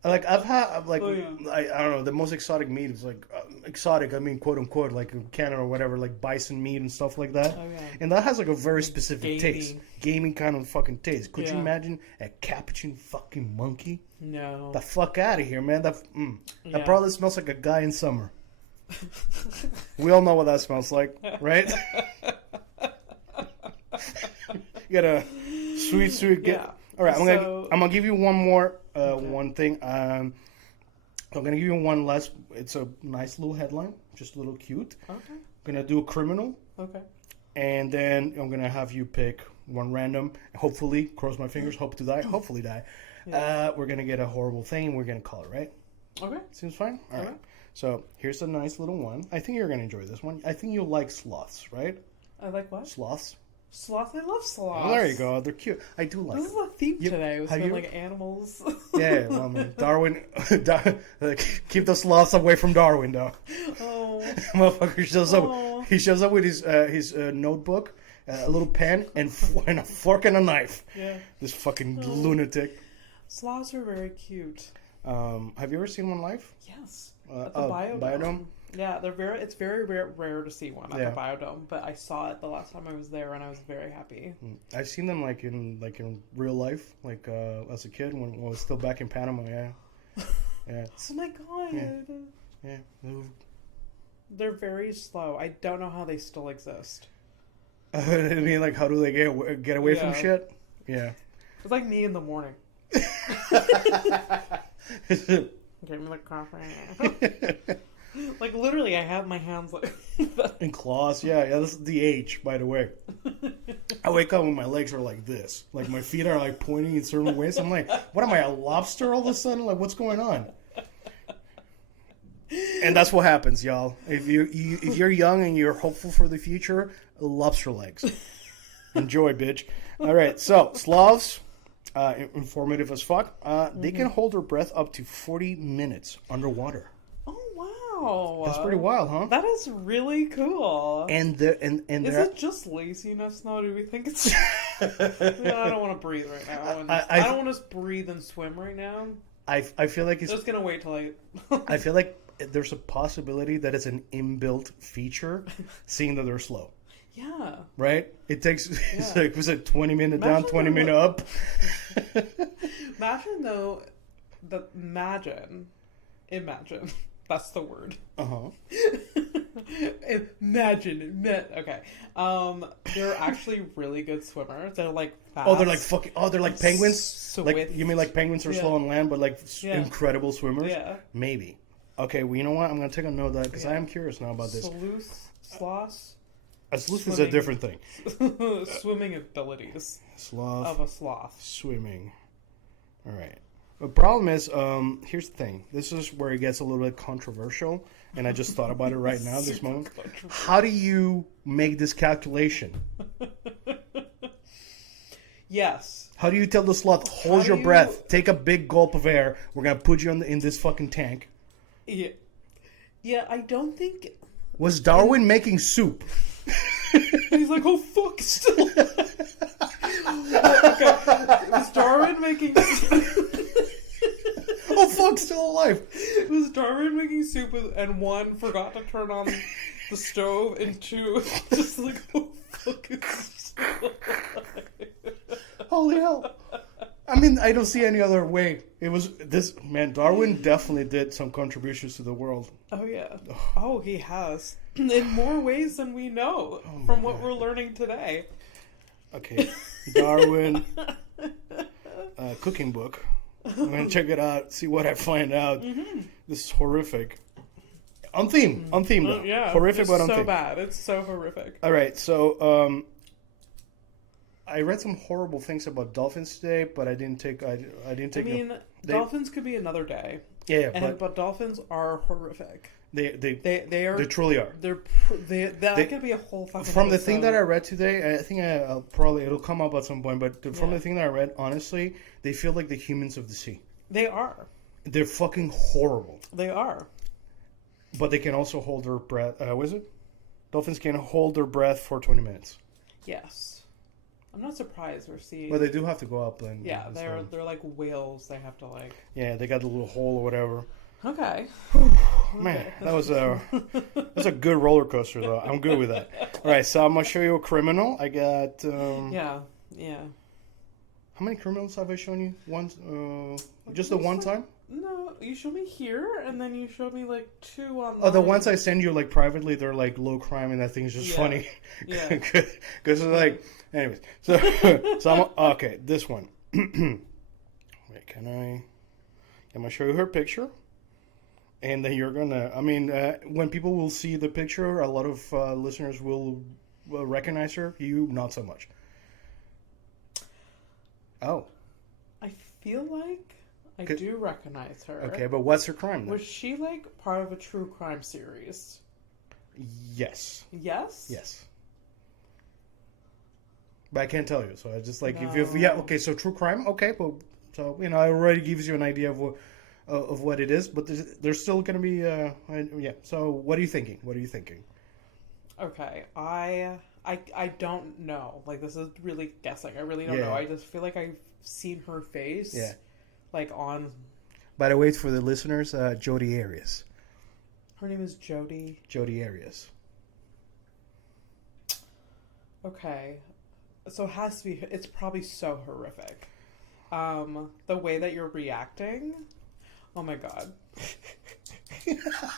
I've had like I don't know, the most exotic meat is like exotic. I mean, quote unquote, like in Canada or whatever, like bison meat and stuff like that. Oh, yeah. And that has like a very specific taste, gamey kind of fucking taste. Could you Yeah. imagine a capuchin fucking monkey? No. The fuck out of here, man. That probably smells like a guy in summer. We all know what that smells like, right? You got a sweet. Yeah. All right, I'm gonna give you one more one thing. I'm gonna give you one last. It's a nice little headline, just a little cute. Okay. I'm gonna do a criminal. Okay. And then I'm gonna have you pick one random. Hopefully, cross my fingers. Hope to die. Hopefully die. Yeah. We're gonna get a horrible thing. We're gonna call it right. Okay. Seems fine. All right. So here's a nice little one. I think you're gonna enjoy this one. I think you'll like sloths, right? I like what? Sloths. Sloth. I love sloths. Oh, there you go. They're cute. I do like. This is the theme today. It was like animals. Yeah, well, I mean, Darwin. Keep the sloths away from Darwin, though. Oh. Motherfucker shows up. He shows up with his notebook, a little pen, and a fork and a knife. Yeah. This fucking lunatic. Sloths are very cute. Have you ever seen one live? Yes. At the Biodome. Yeah, it's very rare to see one at the Biodome, but I saw it the last time I was there, and I was very happy. I've seen them like in real life, like as a kid when I was still back in Panama. Yeah. Yeah. Oh my god. Yeah. They're very slow. I don't know how they still exist. I mean, like, how do they get away from shit? Yeah. It's like me in the morning. Give me the coffee. Like, literally, I have my hands like in claws. Yeah, that's the H, by the way. I wake up and my legs are like this. Like, my feet are like pointing in certain ways. I'm like, what am I, a lobster all of a sudden? Like, what's going on? And that's what happens, y'all. If you're young and you're hopeful for the future, lobster legs. Enjoy, bitch. All right, so sloths, informative as fuck. They can hold their breath up to 40 minutes underwater. Oh wow, that's pretty wild, huh? That is really cool. And is it just laziness now? Do we think it's? I don't want to breathe right now. And I don't want to breathe and swim right now. I feel like it's just gonna wait till I feel like there's a possibility that it's an inbuilt feature, seeing that they're slow. Yeah. Right? It takes, it's like, was it 20 minutes down, 20 minutes up? Imagine, though, imagine, that's the word. Uh-huh. Imagine, okay. They're actually really good swimmers. They're like fast. Oh, they're like they're like penguins? Like, you mean like penguins are slow on land, but like incredible swimmers? Yeah. Maybe. Okay, well, you know what? I'm going to take a note of that because I am curious now about this. Sloths? A sloth is a different thing. Swimming abilities. Sloth. Of a sloth. Swimming. All right. The problem is, here's the thing. This is where it gets a little bit controversial, and I just thought about it right now, this moment. How do you make this calculation? Yes. How do you tell the sloth, hold your breath, take a big gulp of air, we're going to put you in this fucking tank? Yeah. Yeah, I don't think... Was Darwin making soup? He's like, oh, fuck, still alive. Okay. Was Darwin making... Oh, fuck, still alive. Was Darwin making soup and one forgot to turn on the stove and two just like, oh, fuck, it's still alive. Holy hell. I mean, I don't see any other way. It was this man. Darwin definitely did some contributions to the world. Oh yeah. Oh, he has in more ways than we know from what we're learning today. Okay, Darwin cooking book. I'm gonna check it out. See what I find out. Mm-hmm. This is horrific. On theme though. Yeah, horrific, it's but on so theme. bad. It's so horrific. All right, so I read some horrible things about dolphins today, but I didn't take. I mean, dolphins could be another day. Yeah, but dolphins are horrific. They truly are. That could be a whole fucking. From the thing that I read today, I think it'll come up at some point. But from the thing that I read, honestly, they feel like the humans of the sea. They are. They're fucking horrible. They are. But they can also hold their breath. What is it? Dolphins can hold their breath for 20 minutes. Yes. I'm not surprised we're seeing. But they do have to go up and. Yeah, they're like whales. They have to like. Yeah, they got the little hole or whatever. Okay. Man, that's a good roller coaster though. I'm good with that. All right, so I'm gonna show you a criminal. I got. Yeah. How many criminals have I shown you? Once, just the one time. No, you show me here, and then you show me like two online. Oh, the ones I send you like privately, they're like low crime, and that thing's just funny. Yeah. Because it's like, anyways. So I'm okay. This one. Wait, I'm gonna show you her picture, and then you're gonna. I mean, when people will see the picture, a lot of listeners will recognize her. You, not so much. Oh. I feel like I do recognize her. Okay, but what's her crime then? Was she like part of a true crime series? Yes. Yes? Yes. But I can't tell you, so I just like No. if okay, so true crime, okay, well, so it already gives you an idea of what it is, but there's still going to be yeah. So what are you thinking? Okay, I don't know. Like, this is really guessing. I really don't know. I just feel like I've seen her face. Yeah. Like on. By the way, for the listeners, Jodi Arias. Her name is Jodi. Jodi Arias. Okay, so it has to be. It's probably so horrific. The way that you're reacting. Oh my god.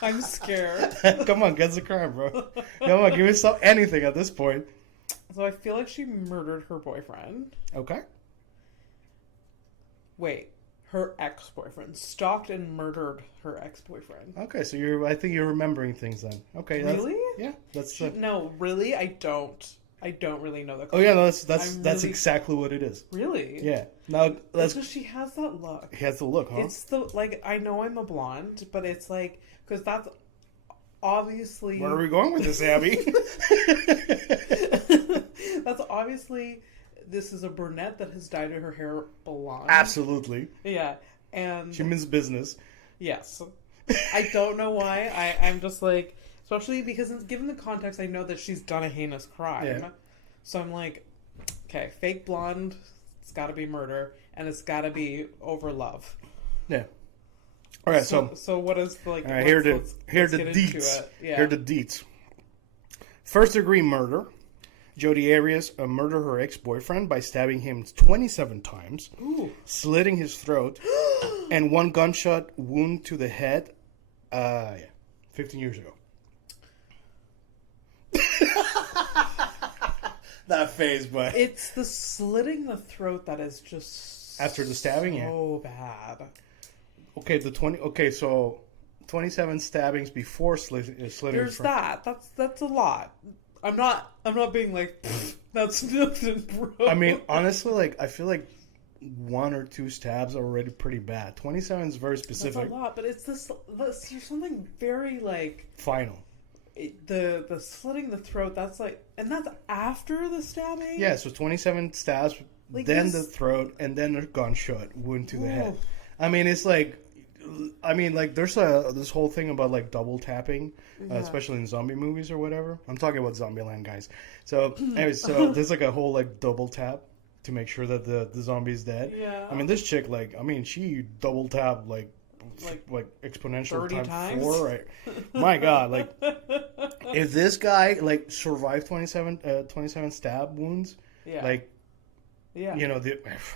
I'm scared. Come on, guess the crime, bro. Come on, give me anything at this point. So I feel like she murdered her boyfriend. Okay. Wait, her ex-boyfriend stalked and murdered her ex-boyfriend. Okay, so I think you're remembering things then. Okay. Really? Yeah, that's. No, really, I don't. I don't really know the. Oh yeah, no, that's exactly what it is. Really? Yeah. Now that's because she has that look. He has the look, huh? It's the I know I'm a blonde, but it's like because that's obviously. Where are we going with this, Abby? That's obviously. This is a brunette that has dyed her hair blonde. Absolutely. Yeah, and she means business. Yes. I don't know why. I'm just like, especially because given the context, I know that she's done a heinous crime. Yeah. So I'm like, okay, fake blonde. It's got to be murder, and it's got to be over love. Yeah. All right. So what is like? All right. Here the deets. Yeah. Here are the deets. First degree murder. Jodi Arias murdered her ex-boyfriend by stabbing him 27 times, slitting his throat, and one gunshot wound to the head. 15 years ago. That phase, but it's the slitting the throat that is just after the stabbing. So bad. Okay, so 27 stabbings before slitting. There's that. That's a lot. I'm not being like, that's nothing, bro. I mean, honestly, like, I feel like 1 or 2 stabs are already pretty bad. 27 is very specific. That's a lot, but it's there's something very, like... final. The slitting the throat, that's like... And that's after the stabbing? Yeah, so 27 stabs, like then the throat, and then a gunshot wound to the head. I mean, it's like... I mean, like, there's this whole thing about like double tapping, especially in zombie movies or whatever. I'm talking about Zombieland, guys. So, anyways, so there's like a whole like double tap to make sure that the zombie's dead. Yeah. I mean, this chick, like, I mean, she double tapped like exponential 30 times? 4, right? My God, like, if this guy like survived 27 stab wounds, Yeah. like, Yeah. you know,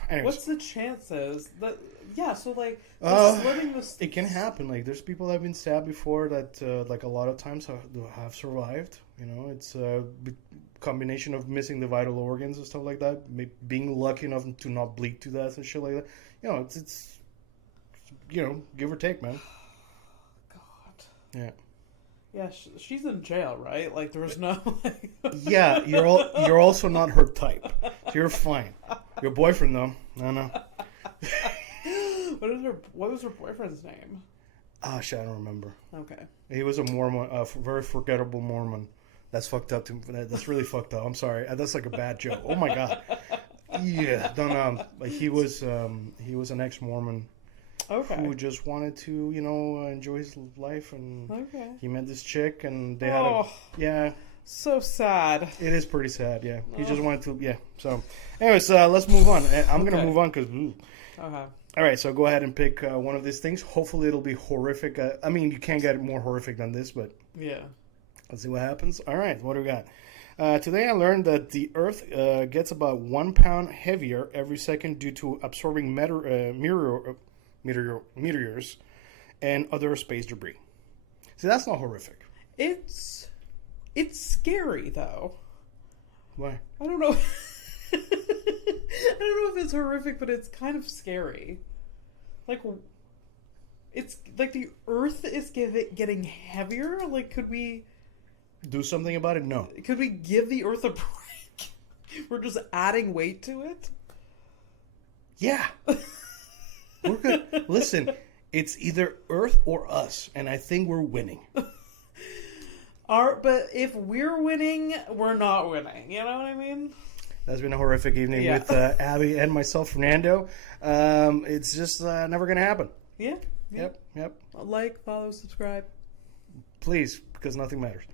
anyways. What's the chances that? Yeah. So like, slitting the. It can happen. Like, there's people that have been stabbed before that, like, a lot of times have survived. You know, it's a combination of missing the vital organs and stuff like that, being lucky enough to not bleed to death and shit like that. You know, it's you know, give or take, man. God. Yeah. Yeah, she's in jail, right? Like, there was no. Like... Yeah, you're also not her type. So you're fine. Your boyfriend, though, I don't know. What was her boyfriend's name? Ah, shit, I don't remember. Okay. He was a Mormon, a very forgettable Mormon. That's fucked up. That's really fucked up. I'm sorry. That's like a bad joke. Oh my God. Yeah, don't know. Like, he was an ex-Mormon. Okay. Who just wanted to, you know, enjoy his life, and he met this chick, and they had so sad. It is pretty sad, yeah. He just wanted to, So, anyways, let's move on. I'm gonna move on because. Okay. All right, so go ahead and pick one of these things. Hopefully, it'll be horrific. I mean, you can't get more horrific than this, but yeah. Let's see what happens. All right, what do we got? Today I learned that the Earth gets about 1 pound heavier every second due to absorbing meteors and other space debris. See, that's not horrific. It's scary, though. Why? I don't know. I don't know if it's horrific, but it's kind of scary. Like, it's like the Earth is getting heavier. Like, could we do something about it? No. Could we give the Earth a break? We're just adding weight to it. Yeah. We're good. Listen, it's either Earth or us, and I think we're winning. But if we're winning, we're not winning. You know what I mean? That's been a horrific evening with Abby and myself, Fernando. It's just never going to happen. Yeah. Yep. Like, follow, subscribe. Please, because nothing matters.